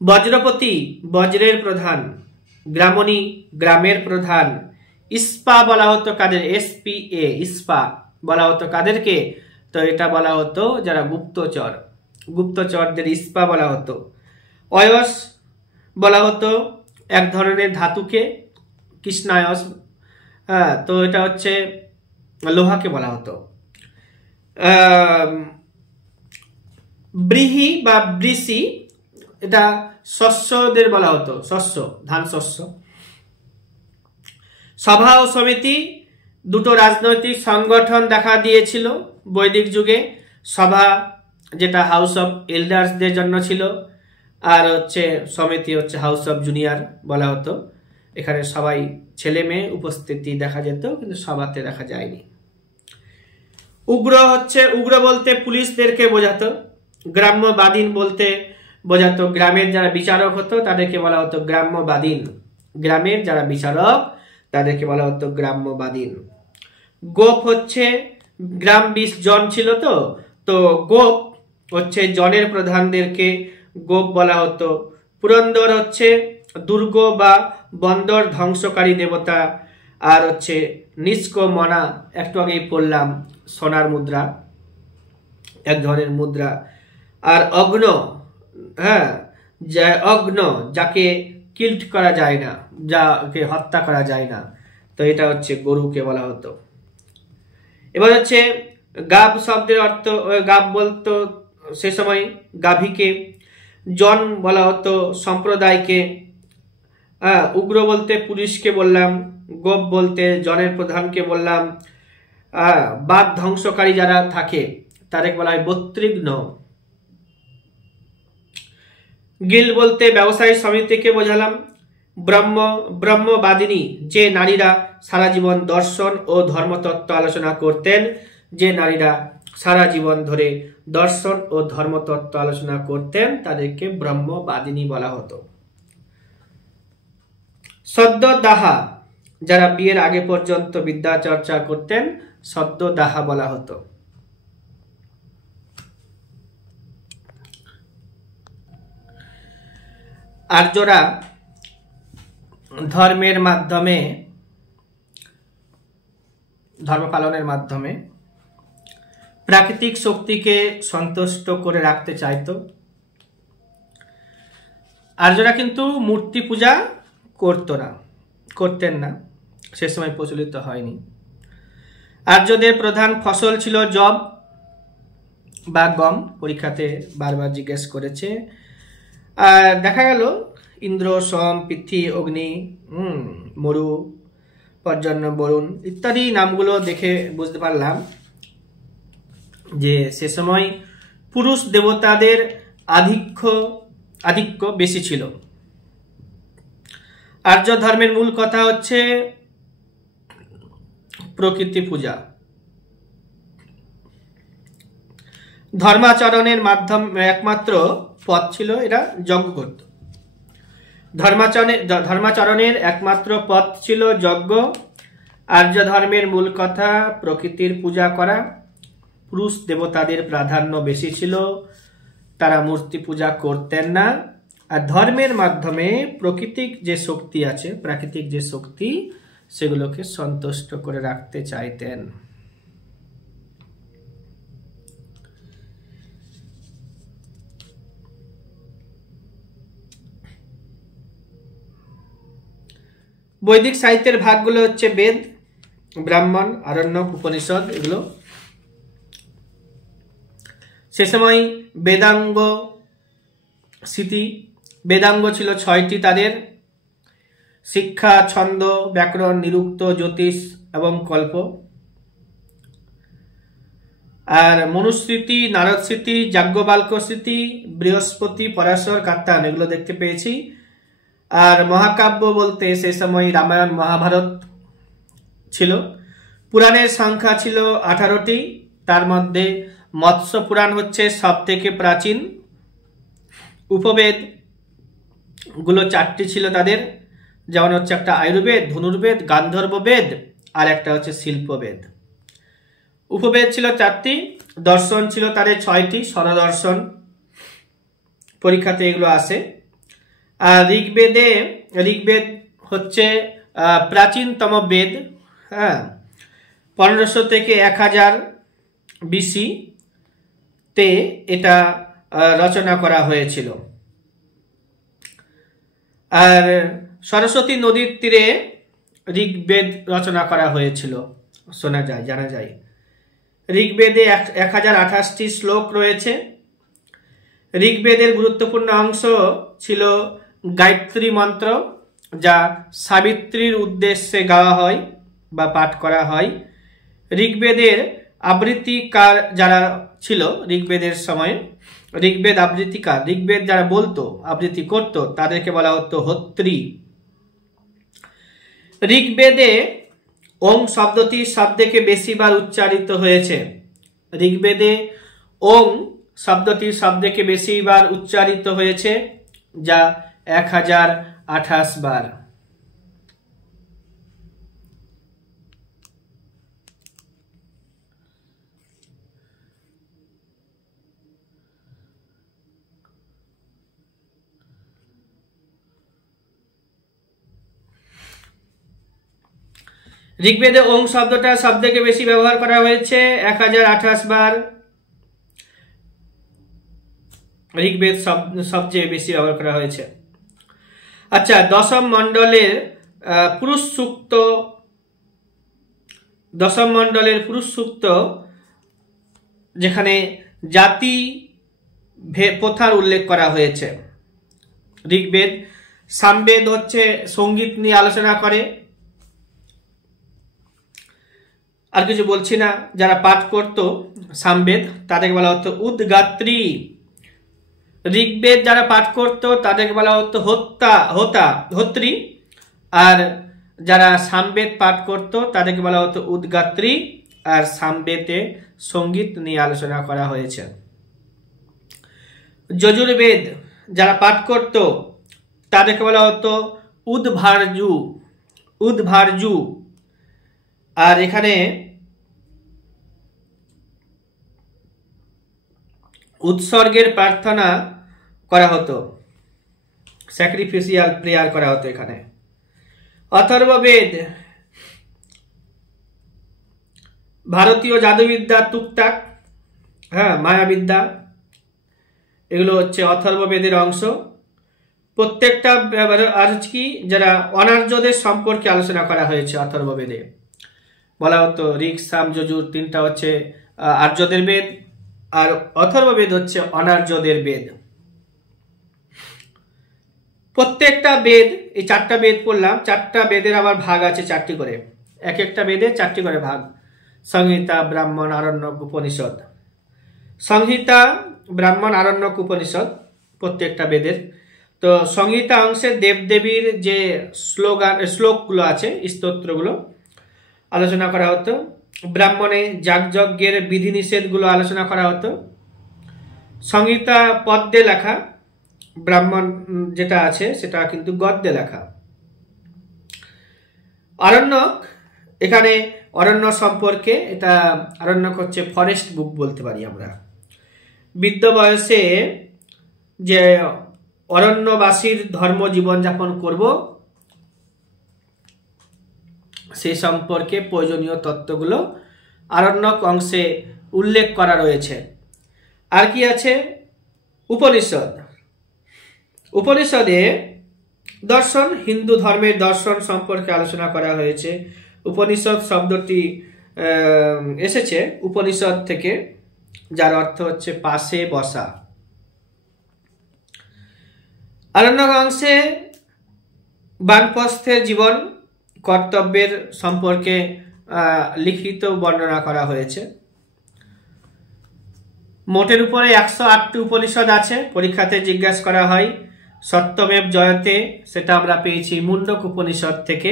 বজ্রপতি বজ্রের প্রধান, গ্রামণী গ্রামের প্রধান। ইস্পা বলা হতো কাদের, SPA ইস্পা বলা হতো কাদেরকে, তো এটা বলা হতো যারা গুপ্তচর, গুপ্তচরদের ইস্পা বলা হতো। অয়স বলা হতো এক ধরনের ধাতুকে, কৃষ্ণায়স, হ্যাঁ তো এটা হচ্ছে লোহাকে বলা হতো। ব্রিহি বা বৃষি এটা শস্যদের বলা হতো, শস্য ধান শস্য। সভা ও সমিতি দুটো রাজনৈতিক সংগঠন দেখা দিয়েছিল বৈদিক যুগে। সভা যেটা হাউস অফ এল্ডার্সদের জন্য ছিল, আর হচ্ছে সমিতি হচ্ছে হাউস অফ জুনিয়র বলা হতো। এখানে সবাই ছেলে মেয়ে উপস্থিতি দেখা যেত, কিন্তু সভাতে দেখা যায়নি। উগ্র হচ্ছে, উগ্র বলতে পুলিশদেরকে বোঝাতো। গ্রাম্যবাদীন বলতে বোঝাতো গ্রামের যারা বিচারক হতো তাদেরকে বলা হতো গ্রাম্যবাদীন, গ্রামের যারা বিচারক তাদেরকে বলা হতো গ্রাম্যবাদীন। গোপ হচ্ছে গ্রাম 20 জন ছিল, তো গোপ হচ্ছে জনের প্রধানদেরকে গোপ বলা হতো। পুরন্দর হচ্ছে দুর্গ বা বন্দর ধ্বংসকারী দেবতা। আর হচ্ছে নিষ্ক মনা, একটু আগেই পড়লাম, সোনার মুদ্রা, এক ধরনের মুদ্রা। আর অগ্ন, হ্যাঁ অগ্ন যাকে কিল্ট করা যায় না, যাকে হত্যা করা যায় না, তো এটা হচ্ছে গরুকে বলা হতো। এবার হচ্ছে গাব শব্দের অর্থ, গাব বলতো সে সময় গাভীকে, জন বলা হতো সম্প্রদায়কে। উগ্র বলতে পুলিশকে বললাম, গোপ বলতে জনের প্রধানকে বললাম। বাদ ধ্বংসকারী যারা থাকে তাদেরকে বলা হয় বত্রিঘ্ন। গিল বলতে ব্যবসায়ী সমিতিকে বোঝালাম। ব্রহ্মবাদিনী যে নারীরা সারা জীবন দর্শন ও ধর্মতত্ত্ব আলোচনা করতেন, যে নারীরা সারা জীবন ধরে দর্শন ও ধর্মতত্ত্ব আলোচনা করতেন তাদেরকে ব্রহ্মবাদিনী বলা হতো। সদ্যদাহা যারা বিয়ের আগে পর্যন্ত বিদ্যা চর্চা করতেন সদ্যদাহা বলা হতো। আর্যরা ধর্মের মাধ্যমে, ধর্ম পালনের মাধ্যমে প্রাকৃতিক শক্তিকে সন্তুষ্ট করে রাখতে চাইতো। আর্যরা কিন্তু মূর্তি পূজা করতেন না, সে সময় প্রচলিত হয়নি। আর্যদের প্রধান ফসল ছিল যব বা গম, পরীক্ষাতে বারবার জিজ্ঞেস করেছে। আর দেখা গেল ইন্দ্র, সোম, পৃথ্বী, অগ্নি, মরু, পর্জন্য, বরুণ ইত্যাদি নামগুলো দেখে বুঝতে পারলাম যে সে সময় পুরুষ দেবতাদের আধিক্য বেশি ছিল। আর্য ধর্মের মূল কথা হচ্ছে প্রকৃতি পূজা। ধর্মাচরণের মাধ্যম একমাত্র পথ ছিল এরা যজ্ঞ করত। ধর্মাচরণের একমাত্র পথ ছিল যজ্ঞ। আর্য ধর্মের মূল কথা প্রকৃতির পূজা করা, পুরুষ দেবতাদের প্রাধান্য বেশি ছিল, তারা মূর্তি পূজা করতেন না, আর ধর্মের মাধ্যমে প্রাকৃতিক যে শক্তি আছে, প্রাকৃতিক যে শক্তি, সেগুলোকে সন্তুষ্ট করে রাখতে চাইতেন। বৈদিক সাহিত্যের ভাগগুলো হচ্ছে বেদ, ব্রাহ্মণ, আরণ্যক, উপনিষদ, এগুলো। সে সময় বেদাঙ্গ স্মৃতি, বেদাঙ্গ ছিল 6টি তাদের: শিক্ষা, ছন্দ, ব্যাকরণ, নিরুক্ত, জ্যোতিষ এবং কল্প। আর মনুস্মৃতি, নারদ স্মৃতি, যাজ্ঞবাল্ক স্মৃতি, বৃহস্পতি, পরাশর, কাত্তায়ন, এগুলো দেখতে পেয়েছি। আর মহাকাব্য বলতে সে সময় রামায়ণ, মহাভারত ছিল। পুরাণের সংখ্যা ছিল 18টি, তার মধ্যে মৎস্য পুরাণ হচ্ছে সব থেকে প্রাচীন। উপবেদ গুলো 4টি ছিল তাদের, যেমন হচ্ছে একটা আয়ুর্বেদ, ধনুর্বেদ, গান্ধর্ব বেদ, আর একটা হচ্ছে শিল্পবেদ। উপবেদ ছিল 4টি, দর্শন ছিল তাদের 6টি, স্বরদর্শন, পরীক্ষাতে এগুলো আসে। আর ঋগ্বেদ হচ্ছে প্রাচীনতম বেদ, হ্যাঁ, 1500 থেকে 1000 BC তে এটা রচনা করা হয়েছিল। আর সরস্বতী নদীর তীরে ঋগ্বেদ রচনা করা হয়েছিল শোনা যায়, জানা যায়। ঋগ্বেদে 1028টি শ্লোক রয়েছে। ঋগ্বেদের গুরুত্বপূর্ণ অংশ ছিল গায়ত্রী মন্ত্র, যা সাবিত্রীর উদ্দেশ্যে গাওয়া হয় বা পাঠ করা হয়। ঋগ্বেদের আবৃত্তিকার যারা ছিল ঋগ্বেদের সময়, ঋগ্বেদ আবৃত্তিকার, ঋগ্বেদ যারা বলতো, আবৃত্তি করত, তাদেরকে বলা হতো হোত্রী। ঋগ্বেদে ওং শব্দটি সবথেকে বেশিবার উচ্চারিত হয়েছে। ঋগ্বেদে ওং শব্দটি সবথেকে বেশিবার উচ্চারিত হয়েছে, যা 1028 বার। ঋগ্বেদে ওং শব্দটা সবথেকে বেশি ব্যবহার করা হয়েছে, 1028 বার। ঋগ্বেদ সবচেয়ে বেশি ব্যবহার করা হয়েছে। আচ্ছা, দশম মণ্ডলের পুরুষ সূক্ত, যেখানে জাতি প্রথার উল্লেখ করা হয়েছে। ঋগ্বেদ। সামবেদ হচ্ছে সঙ্গীত নিয়ে আলোচনা করে। আর কিছু বলছি না। যারা পাঠ করতো সামবেদ, তাদেরকে বলা হতো উদ্গাত্রী। ঋগ্বেদ যারা পাঠ করতো তাদেরকে বলা হতো হোত্রী। আর যারা সামবেদ পাঠ করতো তাদেরকে বলা হতো উদ্গাত্রী। আর সামবেদে সঙ্গীত নিয়ে আলোচনা করা হয়েছে। যজুর্বেদ যারা পাঠ করতো তাদেরকে বলা হতো উদ্ভার্জু। আর এখানে উৎসর্গের প্রার্থনা করা হতো, স্যাক্রিফিসিয়াল প্রেয়ার করা হতো এখানে। অথর্ববেদ ভারতীয় জাদুবিদ্যা, টুকটাক, হ্যাঁ, মায়াবিদ্যা, এগুলো হচ্ছে অথর্ববেদের অংশ। প্রত্যেকটা আর কি যারা অনার্যদের সম্পর্কে আলোচনা করা হয়েছে অথর্ববেদে। বলা হতো ঋক, সাম, যজুর 3টা হচ্ছে আর্যদের বেদ, আর অথর্ববেদ হচ্ছে অনার্যদের বেদ। প্রত্যেকটা বেদ, এই 4টা বেদ পড়লাম, 4টা বেদের আবার ভাগ আছে 4টি করে, এক একটা বেদে 4টি করে ভাগ। সংহিতা, ব্রাহ্মণ, আরণ্যক, উপনিষদ। সংহিতা, ব্রাহ্মণ, আরণ্যক, উপনিষদ প্রত্যেকটা বেদের। তো সংহিতা অংশে দেবদেবীর যে শ্লোকগুলো আছে, স্তোত্রগুলো আলোচনা করা হতো। ব্রাহ্মণে যাগযজ্ঞের বিধিনিষেধগুলো আলোচনা করা হতো। সংহিতা পদ্যে লেখা, ব্রাহ্মণ যেটা আছে সেটা কিন্তু গদ্যে লেখা। আরণ্যক এখানে অরণ্য সম্পর্কে, এটা আরণ্যক হচ্ছে ফরেস্ট বুক বলতে পারি আমরা। বৃদ্ধ বয়সে যে অরণ্যবাসীর ধর্ম জীবনযাপন করব সে সম্পর্কে প্রয়োজনীয় তত্ত্বগুলো আরণ্যক অংশে উল্লেখ করা রয়েছে। আর কি আছে? উপনিষদ। উপনিষদে দর্শন, হিন্দু ধর্মের দর্শন সম্পর্কে আলোচনা করা হয়েছে। উপনিষদ শব্দটি এসেছে উপনিষদ থেকে, যার অর্থ হচ্ছে পাশে বসা। আরণ্যক অংশে বানপ্রস্থের জীবন কর্তব্যের সম্পর্কে লিখিত বর্ণনা করা হয়েছে। মোটের উপরে 108টি উপনিষদ আছে। পরীক্ষাতে জিজ্ঞাসা করা হয় সত্যমেব জয়তে, সেটা আমরা পেয়েছি মুন্ডক উপনিষদ থেকে,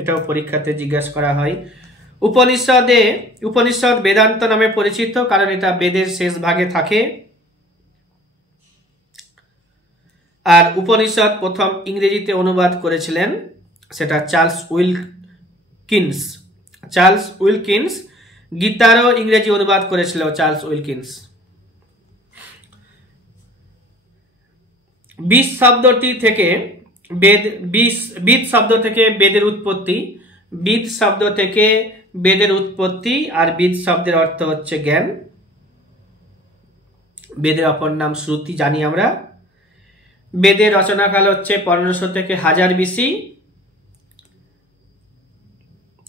এটাও পরীক্ষাতে জিজ্ঞাসা করা হয়। উপনিষদ বেদান্ত নামে পরিচিত, কারণ এটা বেদের শেষ ভাগে থাকে। আর উপনিষদ প্রথম ইংরেজিতে অনুবাদ করেছিলেন, সেটা চার্লস উইলকিন্স। গীতারও ইংরেজি অনুবাদ করেছিল চার্লস উইলকিন্স। বীজ শব্দটি থেকে বীজ শব্দ থেকে বেদের উৎপত্তি। বীজ শব্দ থেকে বেদের উৎপত্তি, আর বীজ শব্দের অর্থ হচ্ছে জ্ঞান। বেদের অপর নাম শ্রুতি জানি আমরা। বেদের রচনাকাল হচ্ছে 1500 থেকে 1000 BC।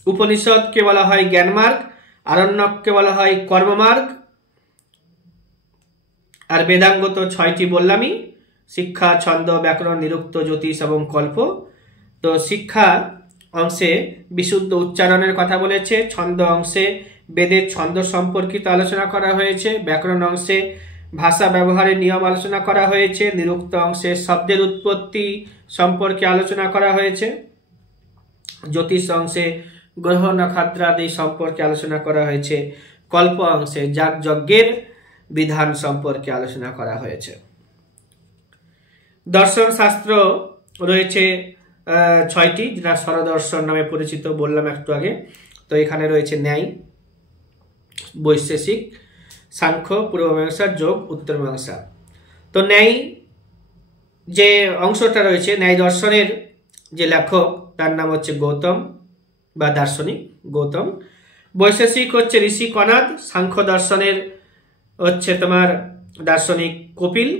উপনিষদকে বলা হয় জ্ঞানমার্গ, আরণ্যককে বলা হয় কর্মমার্গ। আর বেদাঙ্গ তো 6টি বললামই, শিক্ষা, ছন্দ, ব্যাকরণ, নিরুক্ত, জ্যোতিষ এবং কল্প। তো শিক্ষা অংশে বিশুদ্ধ উচ্চারণের কথা বলেছে, ছন্দ অংশে বেদের ছন্দ সম্পর্কিত আলোচনা করা হয়েছে, ব্যাকরণ অংশে ভাষা ব্যবহারের নিয়ম আলোচনা করা হয়েছে, নিরুক্ত অংশে শব্দের উৎপত্তি সম্পর্কে আলোচনা করা হয়েছে, জ্যোতিষ অংশে গ্রহ নক্ষত্রাদি সম্পর্কে আলোচনা করা হয়েছে, কল্প অংশে যাগযজ্ঞের বিধান সম্পর্কে আলোচনা করা হয়েছে। দর্শন শাস্ত্র রয়েছে 6টি, যেটা স্বরদর্শন নামে পরিচিত, বললাম একটু আগে। তো এখানে রয়েছে ন্যায়, বৈশেষিক, সাংখ্য, পূর্বমীমাংসা, যোগ, উত্তরমীমাংসা। তো ন্যায় যে অংশটা রয়েছে, ন্যায় দর্শনের যে লেখক তার নাম হচ্ছে গৌতম বা দার্শনিক গৌতম। বৈশেষিক হচ্ছে ঋষি কনাদ। সাংখ্য দর্শনের হচ্ছে তোমার দার্শনিক কপিল।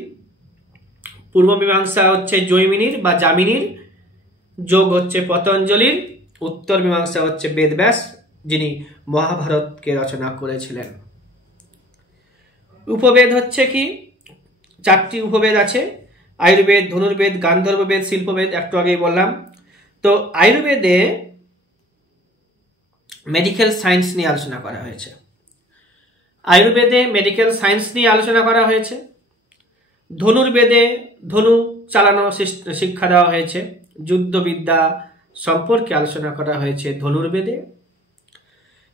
পূর্বমীমাংসা হচ্ছে জৈমিনীর বা জামিনীর। যোগ হচ্ছে পতঞ্জলির। উত্তর মীমাংসা হচ্ছে বেদব্যাস, যিনি মহাভারতকে রচনা করেছিলেন। উপবেদ হচ্ছে কি? 4টি উপবেদ আছে, আয়ুর্বেদ, ধনুর্বেদ, গান্ধর্ববেদ, শিল্পবেদ, একটু আগেই বললাম। তো আয়ুর্বেদে মেডিকেল সায়েন্স নিয়ে আলোচনা করা হয়েছে। ধনুর্বেদে ধনু চালানো শিক্ষা দেওয়া হয়েছে। যুদ্ধবিদ্যা সম্পর্কে আলোচনা করা হয়েছে ধনুর্বেদে।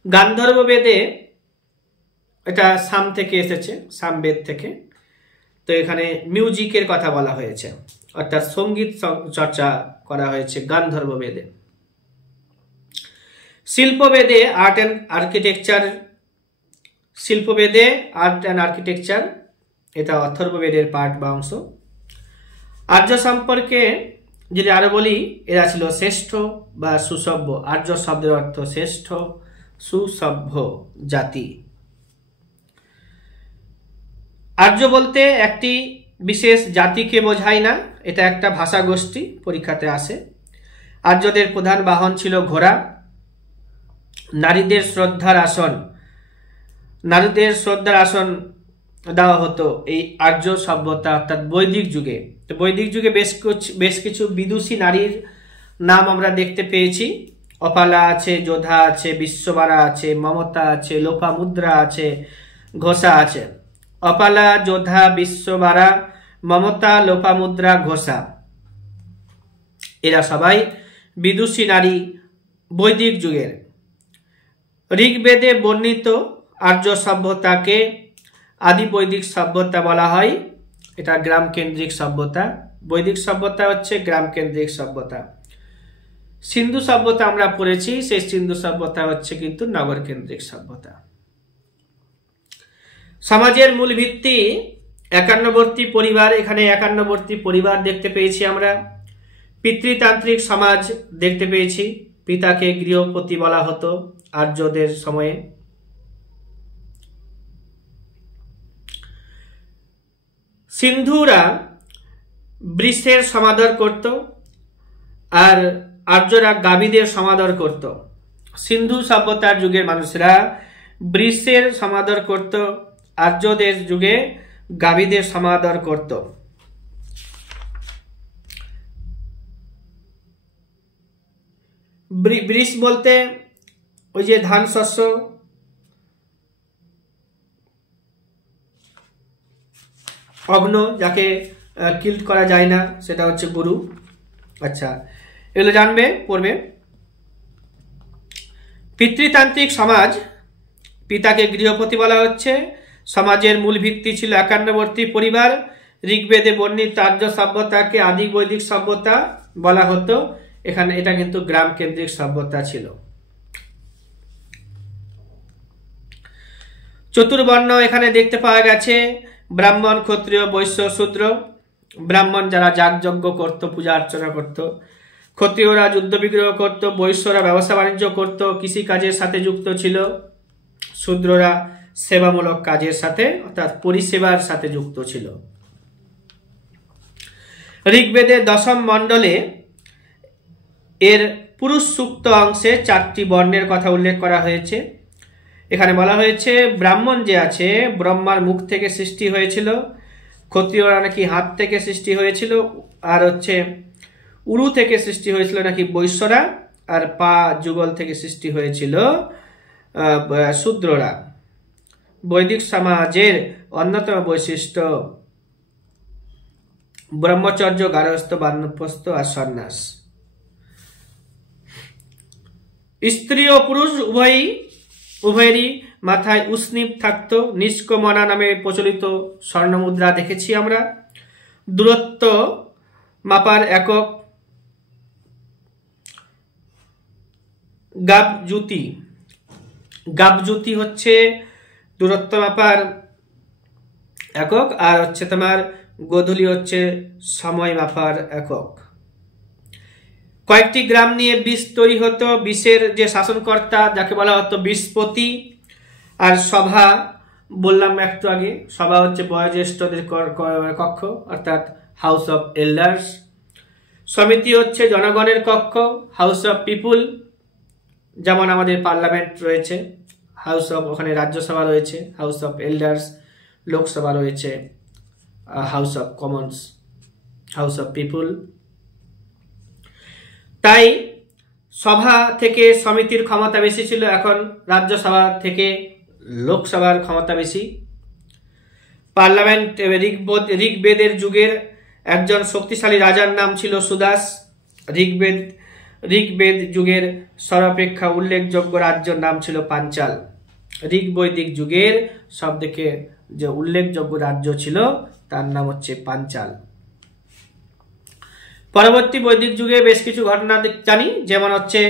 গান্ধর্ববেদে, এটা সাম থেকে এসেছে, সামবেদ থেকে। তো এখানে মিউজিকের কথা বলা হয়েছে, অর্থাৎ সঙ্গীত চর্চা করা হয়েছে গান্ধর্ববেদে। শিল্পবেদে আর্ট অ্যান্ড আর্কিটেকচার, এটা অথর্ববেদের পার্ট বা অংশ। আর্য সম্পর্কে যদি আরো বলি, এরা ছিল শ্রেষ্ঠ বা সুসভ্য। আর্য শব্দের অর্থ শ্রেষ্ঠ, সুসভ্য জাতি। আর্য বলতে একটি বিশেষ জাতিকে বোঝায় না, এটা একটা ভাষা গোষ্ঠী, পরীক্ষাতে আসে। আর্যদের প্রধান বাহন ছিল ঘোড়া। নারীদের শ্রদ্ধার আসন দেওয়া হতো এই আর্য সভ্যতা, অর্থাৎ বৈদিক যুগে। তো বৈদিক যুগে বেশ কিছু বিদুষী নারীর নাম আমরা দেখতে পেয়েছি। অপালা আছে, যোধা আছে, বিশ্ববারা আছে, মমতা আছে, লোপামুদ্রা আছে, ঘোষা আছে। অপালা, যোধা, বিশ্ববারা, মমতা, লোপামুদ্রা, ঘোষা, এরা সবাই বিদুষী নারী বৈদিক যুগের। ঋগ্বেদে বর্ণিত আর্য সভ্যতাকে আদি বৈদিক সভ্যতা বলা হয়। এটা গ্রাম কেন্দ্রিক সভ্যতা। বৈদিক সভ্যতা হচ্ছে গ্রাম কেন্দ্রিক সভ্যতা। সিন্ধু সভ্যতা আমরা পড়েছি, সেই সিন্ধু সভ্যতা হচ্ছে কিন্তু নগর কেন্দ্রিক সভ্যতা। সমাজের মূল ভিত্তি একান্নবর্তী পরিবার। এখানে একান্নবর্তী পরিবার দেখতে পেয়েছি আমরা। পিতৃতান্ত্রিক সমাজ দেখতে পেয়েছি, পিতাকে গৃহপতি বলা হতো আর্যদের সময়ে। সিন্ধুরা বৃষের সমাদর করত আর আর্যরা গাভীদের সমাদর করত। সিন্ধু সভ্যতার যুগের মানুষরা বৃষের সমাদর করত, আর্যদের যুগে গাভীদের সমাদর করত। বৃষ বলতে ওই যে ধান শস্য, অগ্ন যাকে কিল্ট করা যায় না, সেটা হচ্ছে গরু। আচ্ছা, এগুলো জানবে, পড়বে। পিতৃতান্ত্রিক সমাজ, পিতাকে গৃহপতি বলা হচ্ছে। সমাজের মূল ভিত্তি ছিল একান্নবর্তী পরিবার। ঋগ্বেদে বর্ণিত আর্য সভ্যতাকে আদি বৈদিক সভ্যতা বলা হতো। এখানে এটা কিন্তু গ্রাম কেন্দ্রিক সভ্যতা ছিল। চতুর্বর্ণ এখানে দেখতে পাওয়া গেছে, ব্রাহ্মণ, ক্ষত্রিয়, বৈশ্য, শূদ্র। ব্রাহ্মণ যারা যাগযজ্ঞ করত, পূজা অর্চনা করত। ক্ষত্রিয়রা যুদ্ধ বিগ্রহ করত, বৈশ্যরা ব্যবসা বাণিজ্য করত, কৃষি কাজের সাথে যুক্ত ছিল। শূদ্ররা সেবামূলক কাজের সাথে অর্থাৎ পরিষেবার সাথে যুক্ত ছিল। ঋগ্বেদের দশম মণ্ডলে এর পুরুষ সূক্ত অংশে 4টি বর্ণের কথা উল্লেখ করা হয়েছে। এখানে বলা হয়েছে ব্রাহ্মণ যে আছে ব্রহ্মার মুখ থেকে সৃষ্টি হয়েছিল, ক্ষত্রিয়রা নাকি হাত থেকে সৃষ্টি হয়েছিল, আর হচ্ছে উরু থেকে সৃষ্টি হয়েছিল নাকি বৈশ্যরা, আর পা যুগল থেকে সৃষ্টি হয়েছিল শূদ্ররা। বৈদিক সমাজের অন্যতম বৈশিষ্ট্য ব্রহ্মচর্য, গার্হস্থ্য, বানপ্রস্থ আর সন্ন্যাস। স্ত্রী ও পুরুষ উভয়েরই মাথায় উষ্ণীপ থাকতো। নিষ্কমনা নামে প্রচলিত স্বর্ণমুদ্রা দেখেছি আমরা। দূরত্ব মাপার একক গাবজুতি। গাবজুতি হচ্ছে দূরত্ব মাপার একক, আর হচ্ছে তোমার গোধূলি হচ্ছে সময় মাপার একক। কয়েকটি গ্রাম নিয়ে বিষ তৈরি হতো। বিষের যে শাসনকর্তা যাকে বলা হতো বিষপতি। আর সভা বললাম একটু আগে, সভা হচ্ছে বয়োজ্যেষ্ঠদের কক্ষ অর্থাৎ হাউস অফ এল্ডার্স। সমিতি হচ্ছে জনগণের কক্ষ, হাউস অফ পিপুল। যেমন আমাদের পার্লামেন্ট রয়েছে, হাউস অফ, ওখানে রাজ্যসভা রয়েছে, হাউস অফ এল্ডার্স। লোকসভা রয়েছে, house of commons, house of people. তাই সভা থেকে সমিতির ক্ষমতা বেশি ছিল, এখন রাজ্যসভা থেকে লোকসভার ক্ষমতা বেশি। পার্লামেন্ট ঋগ্বেদের যুগের একজন শক্তিশালী রাজার নাম ছিল সুদাস। ঋগ্বেদ যুগের সর্বাপেক্ষা উল্লেখযোগ্য রাজ্যের নাম ছিল পাঞ্চাল। ঋগ্বৈদিক যুগের সব থেকে যে উল্লেখযোগ্য রাজ্য ছিল তার নাম হচ্ছে পাঞ্চাল। পরবর্তী বৈদিক যুগে বেশ কিছু ঘটনা জানি, যেমন হচ্ছে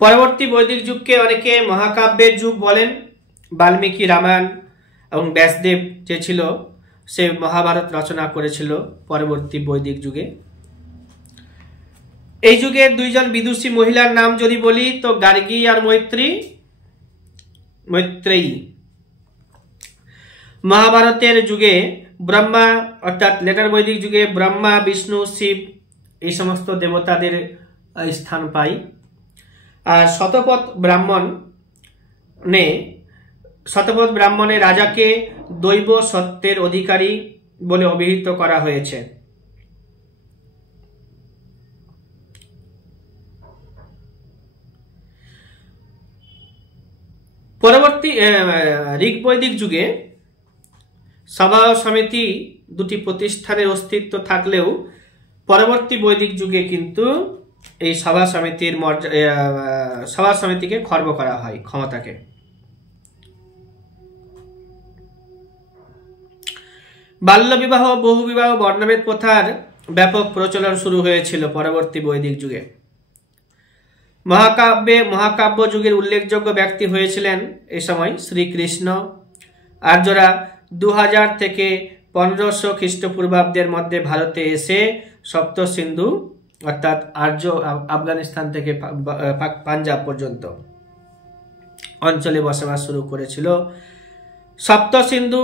পরবর্তী বৈদিক যুগকে অনেকে মহাকাব্যের যুগ বলেন। বাল্মীকি রামায়ণ এবং ব্যাসদেব যে ছিল সে মহাভারত রচনা করেছিল পরবর্তী বৈদিক যুগে। এই যুগের দুইজন বিদুষী মহিলার নাম যদি বলি তো গার্গী আর মৈত্রেয়ী। মহাভারতের যুগে ব্রহ্মা অর্থাৎ লেটার বৈদিক যুগে ব্রহ্মা, বিষ্ণু, শিব এই সমস্ত দেবতাদের স্থান পায়। আর শতপথ ব্রাহ্মণে রাজাকে দৈব সত্যের অধিকারী বলে অভিহিত করা হয়েছে। পরবর্তী ঋগ্বৈদিক যুগে সভা ও সমিতি দুটি প্রতিষ্ঠানের অস্তিত্ব থাকলেও পরবর্তী বৈদিক যুগে কিন্তু এই সভা সমিতিকে খর্ব করা হয়, ক্ষমতাকে। বাল্যবিবাহ, বহুবিবাহ, বর্ণভেদ প্রথার ব্যাপক প্রচলন শুরু হয়েছিল পরবর্তী বৈদিক যুগে। মহাকাব্য যুগের উল্লেখযোগ্য ব্যক্তি হয়েছিলেন এই সময় শ্রীকৃষ্ণ। আর্যরা 2000 থেকে 1500 খ্রিস্টপূর্বাব্দের মধ্যে ভারতে এসে সপ্ত সিন্ধু অর্থাৎ আর্য আফগানিস্তান থেকে পাঞ্জাব পর্যন্ত অঞ্চলে বসবাস শুরু করেছিল। সপ্ত সিন্ধু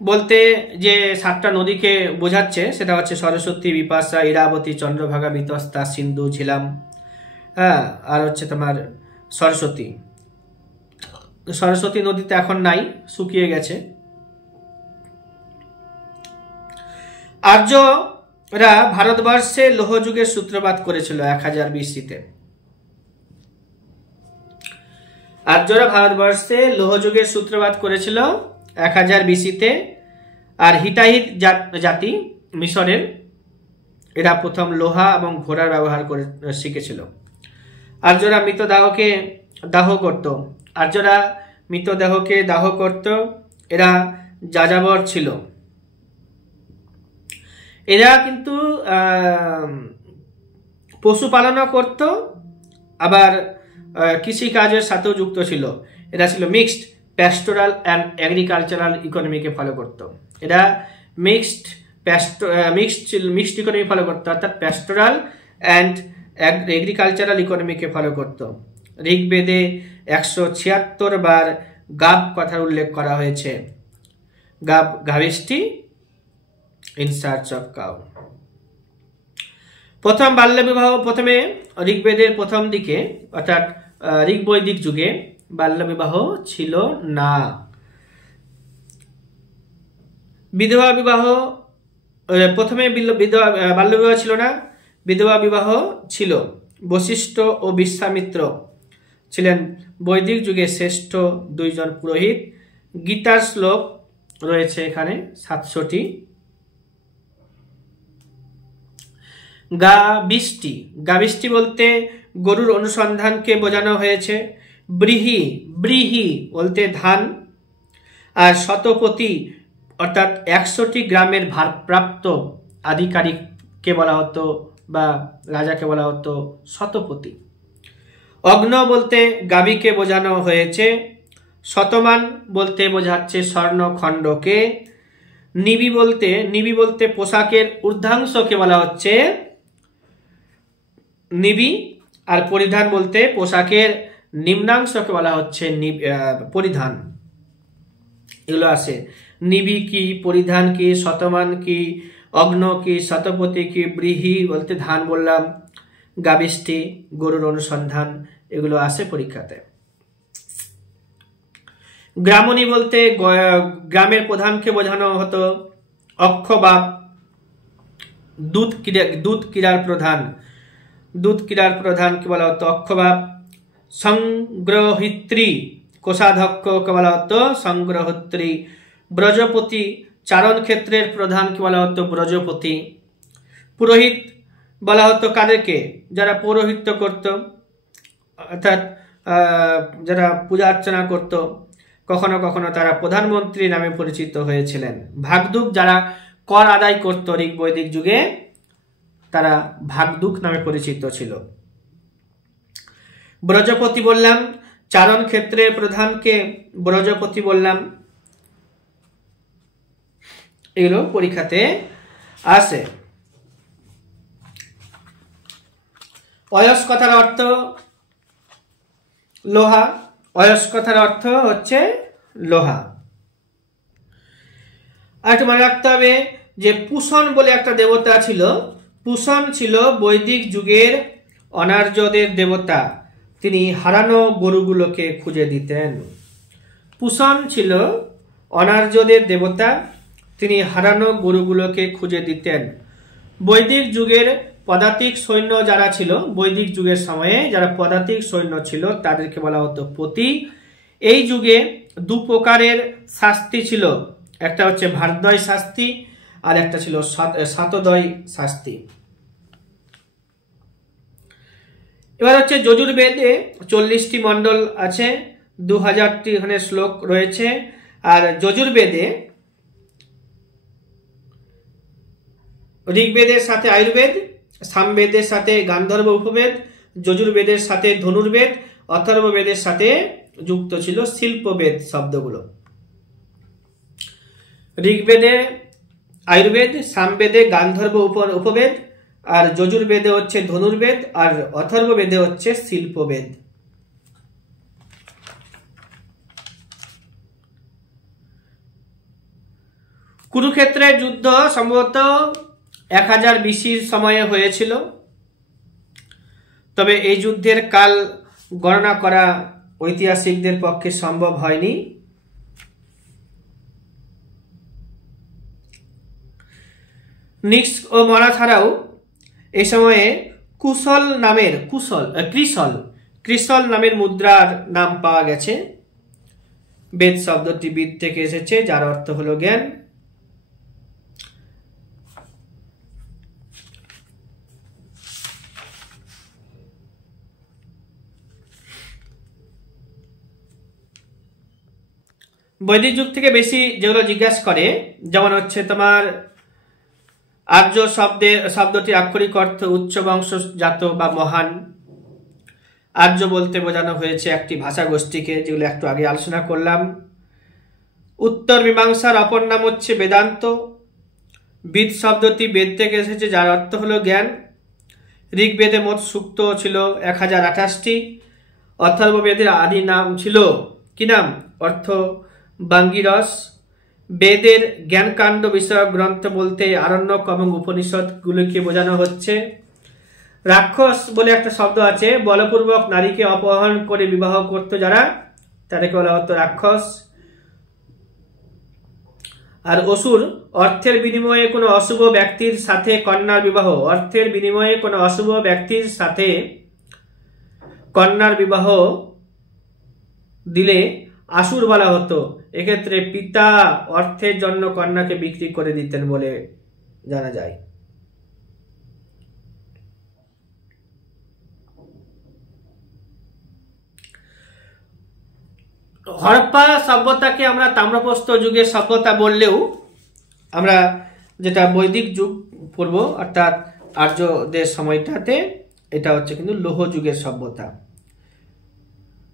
বলতে যে 7টা নদীকে বোঝাচ্ছে সেটা হচ্ছে সরস্বতী, বিপাশা, ইরাবতী, চন্দ্রভাগা, বিতস্তা, সিন্ধু, ঝিলাম, হ্যাঁ, আর হচ্ছে তোমার সরস্বতী। সরস্বতী নদীতে এখন নাই, শুকিয়ে গেছে। আর্যরা ভারতবর্ষে লৌহ যুগের সূত্রপাত করেছিল 1000 BC-তে। আর্যরা ভারতবর্ষে লৌহ যুগের সূত্রপাত করেছিল 1000 BC-তে। আর হিটাহিট জাতি মিশরের, এরা প্রথম লোহা এবং ঘোড়ার ব্যবহার করে শিখেছিল। আর্যরা মৃতদেহকে দাহ করত। এরা যাযাবর ছিল। এরা কিন্তু পশুপালনও করত, আবার কৃষি কাজের সাথেও যুক্ত ছিল। এরা ছিল মিক্সড প্যাস্টোরাল অ্যান্ড এগ্রিকালচারাল ইকোনমিকে ফলো করত। এরা মিক্সড ইকোনমি ফলো করতো, অর্থাৎ প্যাস্টোরাল অ্যান্ড এগ্রিকালচারাল ইকোনমিকে ফলো করত। ঋগ্বেদে 176 বার গাব কথার উল্লেখ করা হয়েছে। গাভিষ্টি ইন সার্চ অফ কাউ। প্রথম বাল্যবিবাহ প্রথমে ঋগ্বেদের প্রথম দিকে অর্থাৎ ঋগ্বৈদিক যুগে বাল্যবিবাহ ছিল না। বিধবা বিবাহ, প্রথমে বাল্যবিবাহ ছিল না, বিধবা বিবাহ ছিল। বশিষ্ঠ ও বিশ্বামিত্র ছিলেন বৈদিক যুগে শ্রেষ্ঠ 2 জন পুরোহিত। গীতার শ্লোক রয়েছে এখানে 700টি। গাবিষ্টি বলতে গরুর অনুসন্ধানকে বোঝানো হয়েছে। ব্রীহি বলতে ধান। আর শতপতি অর্থাৎ 100টি গ্রামের ভারপ্রাপ্ত আধিকারিককে বলা হতো বা রাজাকে বলা হতো শতপতি। অগ্ন বলতে গাবিকে বোঝানো হয়েছে। শতমান বলতে বোঝাচ্ছে স্বর্ণখণ্ডকে। নিবি বলতে পোশাকের ঊর্ধ্বাংশকে বলা হচ্ছে নিবি। আর পরিধান বলতে পোশাকের নিম্নাংশকে বলা হচ্ছে পরিধান। এগুলো আছে। নিবি কি, পরিধান কি, শতমান কি, অগ্ন কি, শতপতি কি, ব্রীহি বলতে ধান বললাম, গাবিষ্টি গরুর অনুসন্ধান, এগুলো আসে পরীক্ষাতে। গ্রামণী বলতে গ্রামের প্রধানকে বোঝানো হতো। অক্ষবাপ দুধ ক্রীড়ার প্রধান কি বলা হতো অক্ষবাপ। সংগ্রহিত্রী কোষাধ্যক্ষকে বলা হতো সংগ্রহত্রী। ব্রজপতি চারণ ক্ষেত্রের প্রধান কি বলা হতো ব্রজপতি। পুরোহিত বলা হতো কাদেরকে? যারা পৌরোহিত্য করত, অর্থাৎ যারা পূজা অর্চনা করত। কখনো কখনো তারা প্রধানমন্ত্রী নামে পরিচিত হয়েছিলেন। ভাগদুক যারা কর আদায় করত ঋগ্বৈদিক যুগে, তারা ভাগদুক নামে পরিচিত ছিল। ব্রজপতি বললাম, চারণ ক্ষেত্রের প্রধানকে ব্রজপতি বললাম। এগুলো পরীক্ষাতে আসে। অয়স কথার অর্থ লোহা। অয়স কথার অর্থ হচ্ছে লোহা। আর একটু মনে রাখতে হবে যে পুষণ বলে একটা দেবতা ছিল। পুষণ ছিল বৈদিক যুগের অনার্যদের দেবতা। তিনি হারানো গরুগুলোকে খুঁজে দিতেন। পুষণ ছিল অনার্যদের দেবতা, তিনি হারানো গরুগুলোকে খুঁজে দিতেন। বৈদিক যুগের পদাতিক সৈন্য যারা ছিল, বৈদিক যুগের সময়ে যারা পদাতিক সৈন্য ছিল তাদেরকে বলা হতো পতি। এই যুগে 2 প্রকারের শাস্তি ছিল, একটা হচ্ছে ভারদয় শাস্তি আর একটা ছিল শাতদয় শাস্তি। এবার হচ্ছে যজুর্বেদে 40টি মণ্ডল আছে, 2000টি এখানে শ্লোক রয়েছে। আর যজুর্বেদে ঋগ্বেদের সাথে আয়ুর্বেদ, সামবেদের সাথে গান্ধর্ব উপবেদ, যজুর্বেদের সাথে ধনুর্বেদ, অথর্ববেদের সাথে যুক্ত ছিল শিল্পবেদ শব্দগুলো। ঋগ্বেদে আয়ুর্বেদ, সামবেদে গান্ধর্ব উপবেদ, আর যজুর্বেদে হচ্ছে ধনুর্বেদ, আর অথর্ববেদে হচ্ছে শিল্পবেদ। কুরুক্ষেত্রের যুদ্ধ সম্ভবত 1000 BC সময়ে হয়েছিল, তবে এই যুদ্ধের কাল গণনা করা ঐতিহাসিকদের পক্ষে সম্ভব হয়নি। নিক্স ও মরা এই সময়ে ক্রিসল নামের মুদ্রার নাম পাওয়া গেছে। বেদ শব্দটি বিদ থেকে এসেছে, যার অর্থ হলো জ্ঞান। বৈদিক যুগ থেকে বেশি যেগুলো জিজ্ঞাসা করে, যেমন হচ্ছে তোমার আর্য শব্দটির আক্ষরিক অর্থ উচ্চ বংশজাত বা মহান। আর্য বলতে বোঝানো হয়েছে একটি ভাষা গোষ্ঠীকে, যেগুলো একটু আগে আলোচনা করলাম। উত্তর মীমাংসার অপর নাম হচ্ছে বেদান্ত। বিদ শব্দটি বেদ থেকে এসেছে, যার অর্থ হলো জ্ঞান। ঋগ্বেদে মোট সূক্ত ছিল 1028টি। অথর্ববেদের আদি নাম ছিল কি নাম? অর্থ বাঙ্গিরস। বেদের জ্ঞানকাণ্ড বিষয়ক গ্রন্থ বলতে আরণ্যক এবং উপনিষদ গুলিকে বোঝানো হচ্ছে। রাক্ষস বলে একটা শব্দ আছে, বলপূর্বক নারীকে অপহরণ করে বিবাহ করতো যারা, তাদেরকে বলা হতো রাক্ষস। আর অসুর অর্থের বিনিময়ে কোনো অশুভ ব্যক্তির সাথে কন্যার বিবাহ, অর্থের বিনিময়ে কোনো অশুভ ব্যক্তির সাথে কন্যার বিবাহ দিলে আসুর বলা হতো। এক্ষেত্রে পিতা অর্থের জন্য কন্যাকে বিক্রি করে দিতেন বলে জানা যায়। হরপ্পা সভ্যতাকে আমরা তাম্রপ্রস্তর যুগের সভ্যতা বললেও আমরা যেটা বৈদিক যুগ পড়ব, অর্থাৎ আর্যদের সময়টাতে, এটা হচ্ছে কিন্তু লৌহ যুগের সভ্যতা।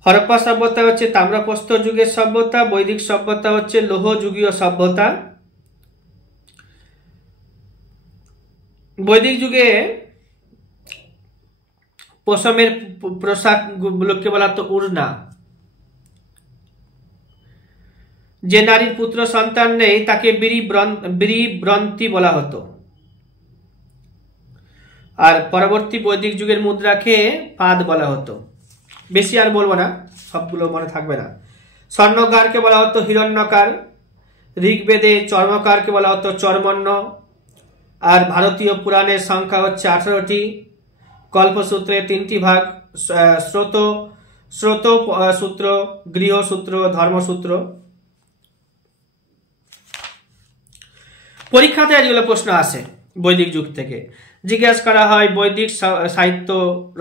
হরপ্পা সভ্যতা হচ্ছে তাম্রপ্রস্তর যুগের সভ্যতা, বৈদিক সভ্যতা হচ্ছে লৌহ যুগীয় সভ্যতা। বৈদিক যুগে পশমের পোশাক গুলোকে বলা হতো উড়না। যে নারীর পুত্র সন্তান নেই তাকে বীরিব্রন্তি বলা হতো। আর পরবর্তী বৈদিক যুগের মুদ্রাকে পাদ বলা হতো। বেশি আর বলবো না, সবগুলো মনে থাকবে না। স্বর্ণকারকে বলা হতো হিরণ্যকার। ঋগ্বেদে চর্মকারকে বলা হতো চর্মণ্য। আর ভারতীয় পুরাণের সংখ্যা হচ্ছে 18টি। কল্পসূত্রের 3টি ভাগ, স্রোত সূত্র, গৃহসূত্র, ধর্মসূত্র। পরীক্ষাতে যেগুলো প্রশ্ন আসে বৈদিক যুগ থেকে, জিজ্ঞাসা করা হয় বৈদিক সাহিত্য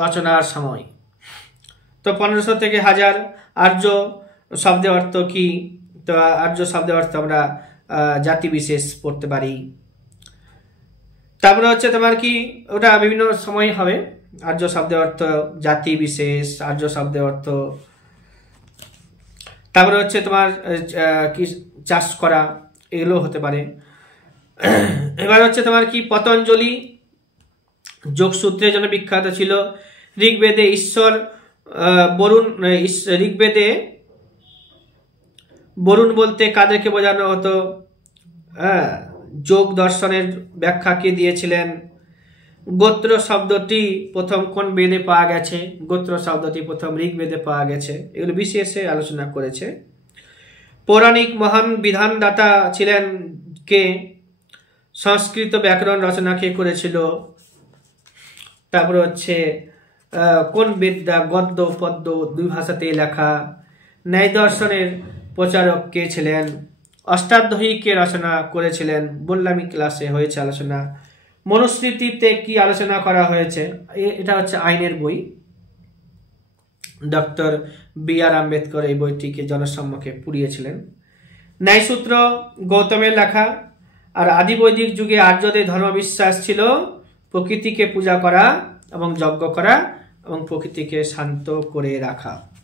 রচনার সময়। তো 1500 থেকে 1000। আর্য শব্দের অর্থ কি? তো আর্য শব্দের অর্থ আমরা জাতি বিশেষ পড়তে পারি। তারপরে হচ্ছে তোমার কি, ওটা বিভিন্ন সময় হবে। আর্য শব্দের অর্থ জাতি বিশেষ, আর্য শব্দের অর্থ। তারপরে হচ্ছে তোমার কি চাষ করা, এগুলো হতে পারে। এবার হচ্ছে তোমার কি, পতঞ্জলি যোগসূত্রের জন্য বিখ্যাত ছিল। ঋগ্বেদে ঈশ্বর বরুণ, ঋগ্বেদে বরুণ বলতে কাদেরকে বোঝানো হতো? যোগ দর্শনের ব্যাখ্যা কে দিয়েছিলেন? গোত্র শব্দটি প্রথম কোন বেদে পাওয়া গেছে? গোত্র শব্দটি প্রথম ঋগ্বেদে পাওয়া গেছে। এগুলো বিশেষে আলোচনা করেছে। পৌরাণিক মহান বিধানদাতা ছিলেন কে? সংস্কৃত ব্যাকরণ রচনা কে করেছিল? তারপরে হচ্ছে কোন বেদটা গদ্য পদ্য দুই ভাষাতে লেখা? ন্যায় দর্শনের প্রচারক কে ছিলেন? অষ্টাধ্যায়ী কে রচনা করেছিলেন? বললামই, ক্লাসে হয়েছে আলোচনা। মনুস্মৃতিতে কি আলোচনা করা হয়েছে? এটা হচ্ছে আইনের বই। Doctor B.R.. আম্বেদকর এই বইটিকে জনসম্মুখে পুড়িয়েছিলেন। ন্যায়সূত্র গৌতমের লেখা। আর আদি বৈদিক যুগে আর্যদের ধর্মবিশ্বাস ছিল প্রকৃতিকে পূজা করা এবং যজ্ঞ করা এবং প্রকৃতিকে শান্ত করে রাখা।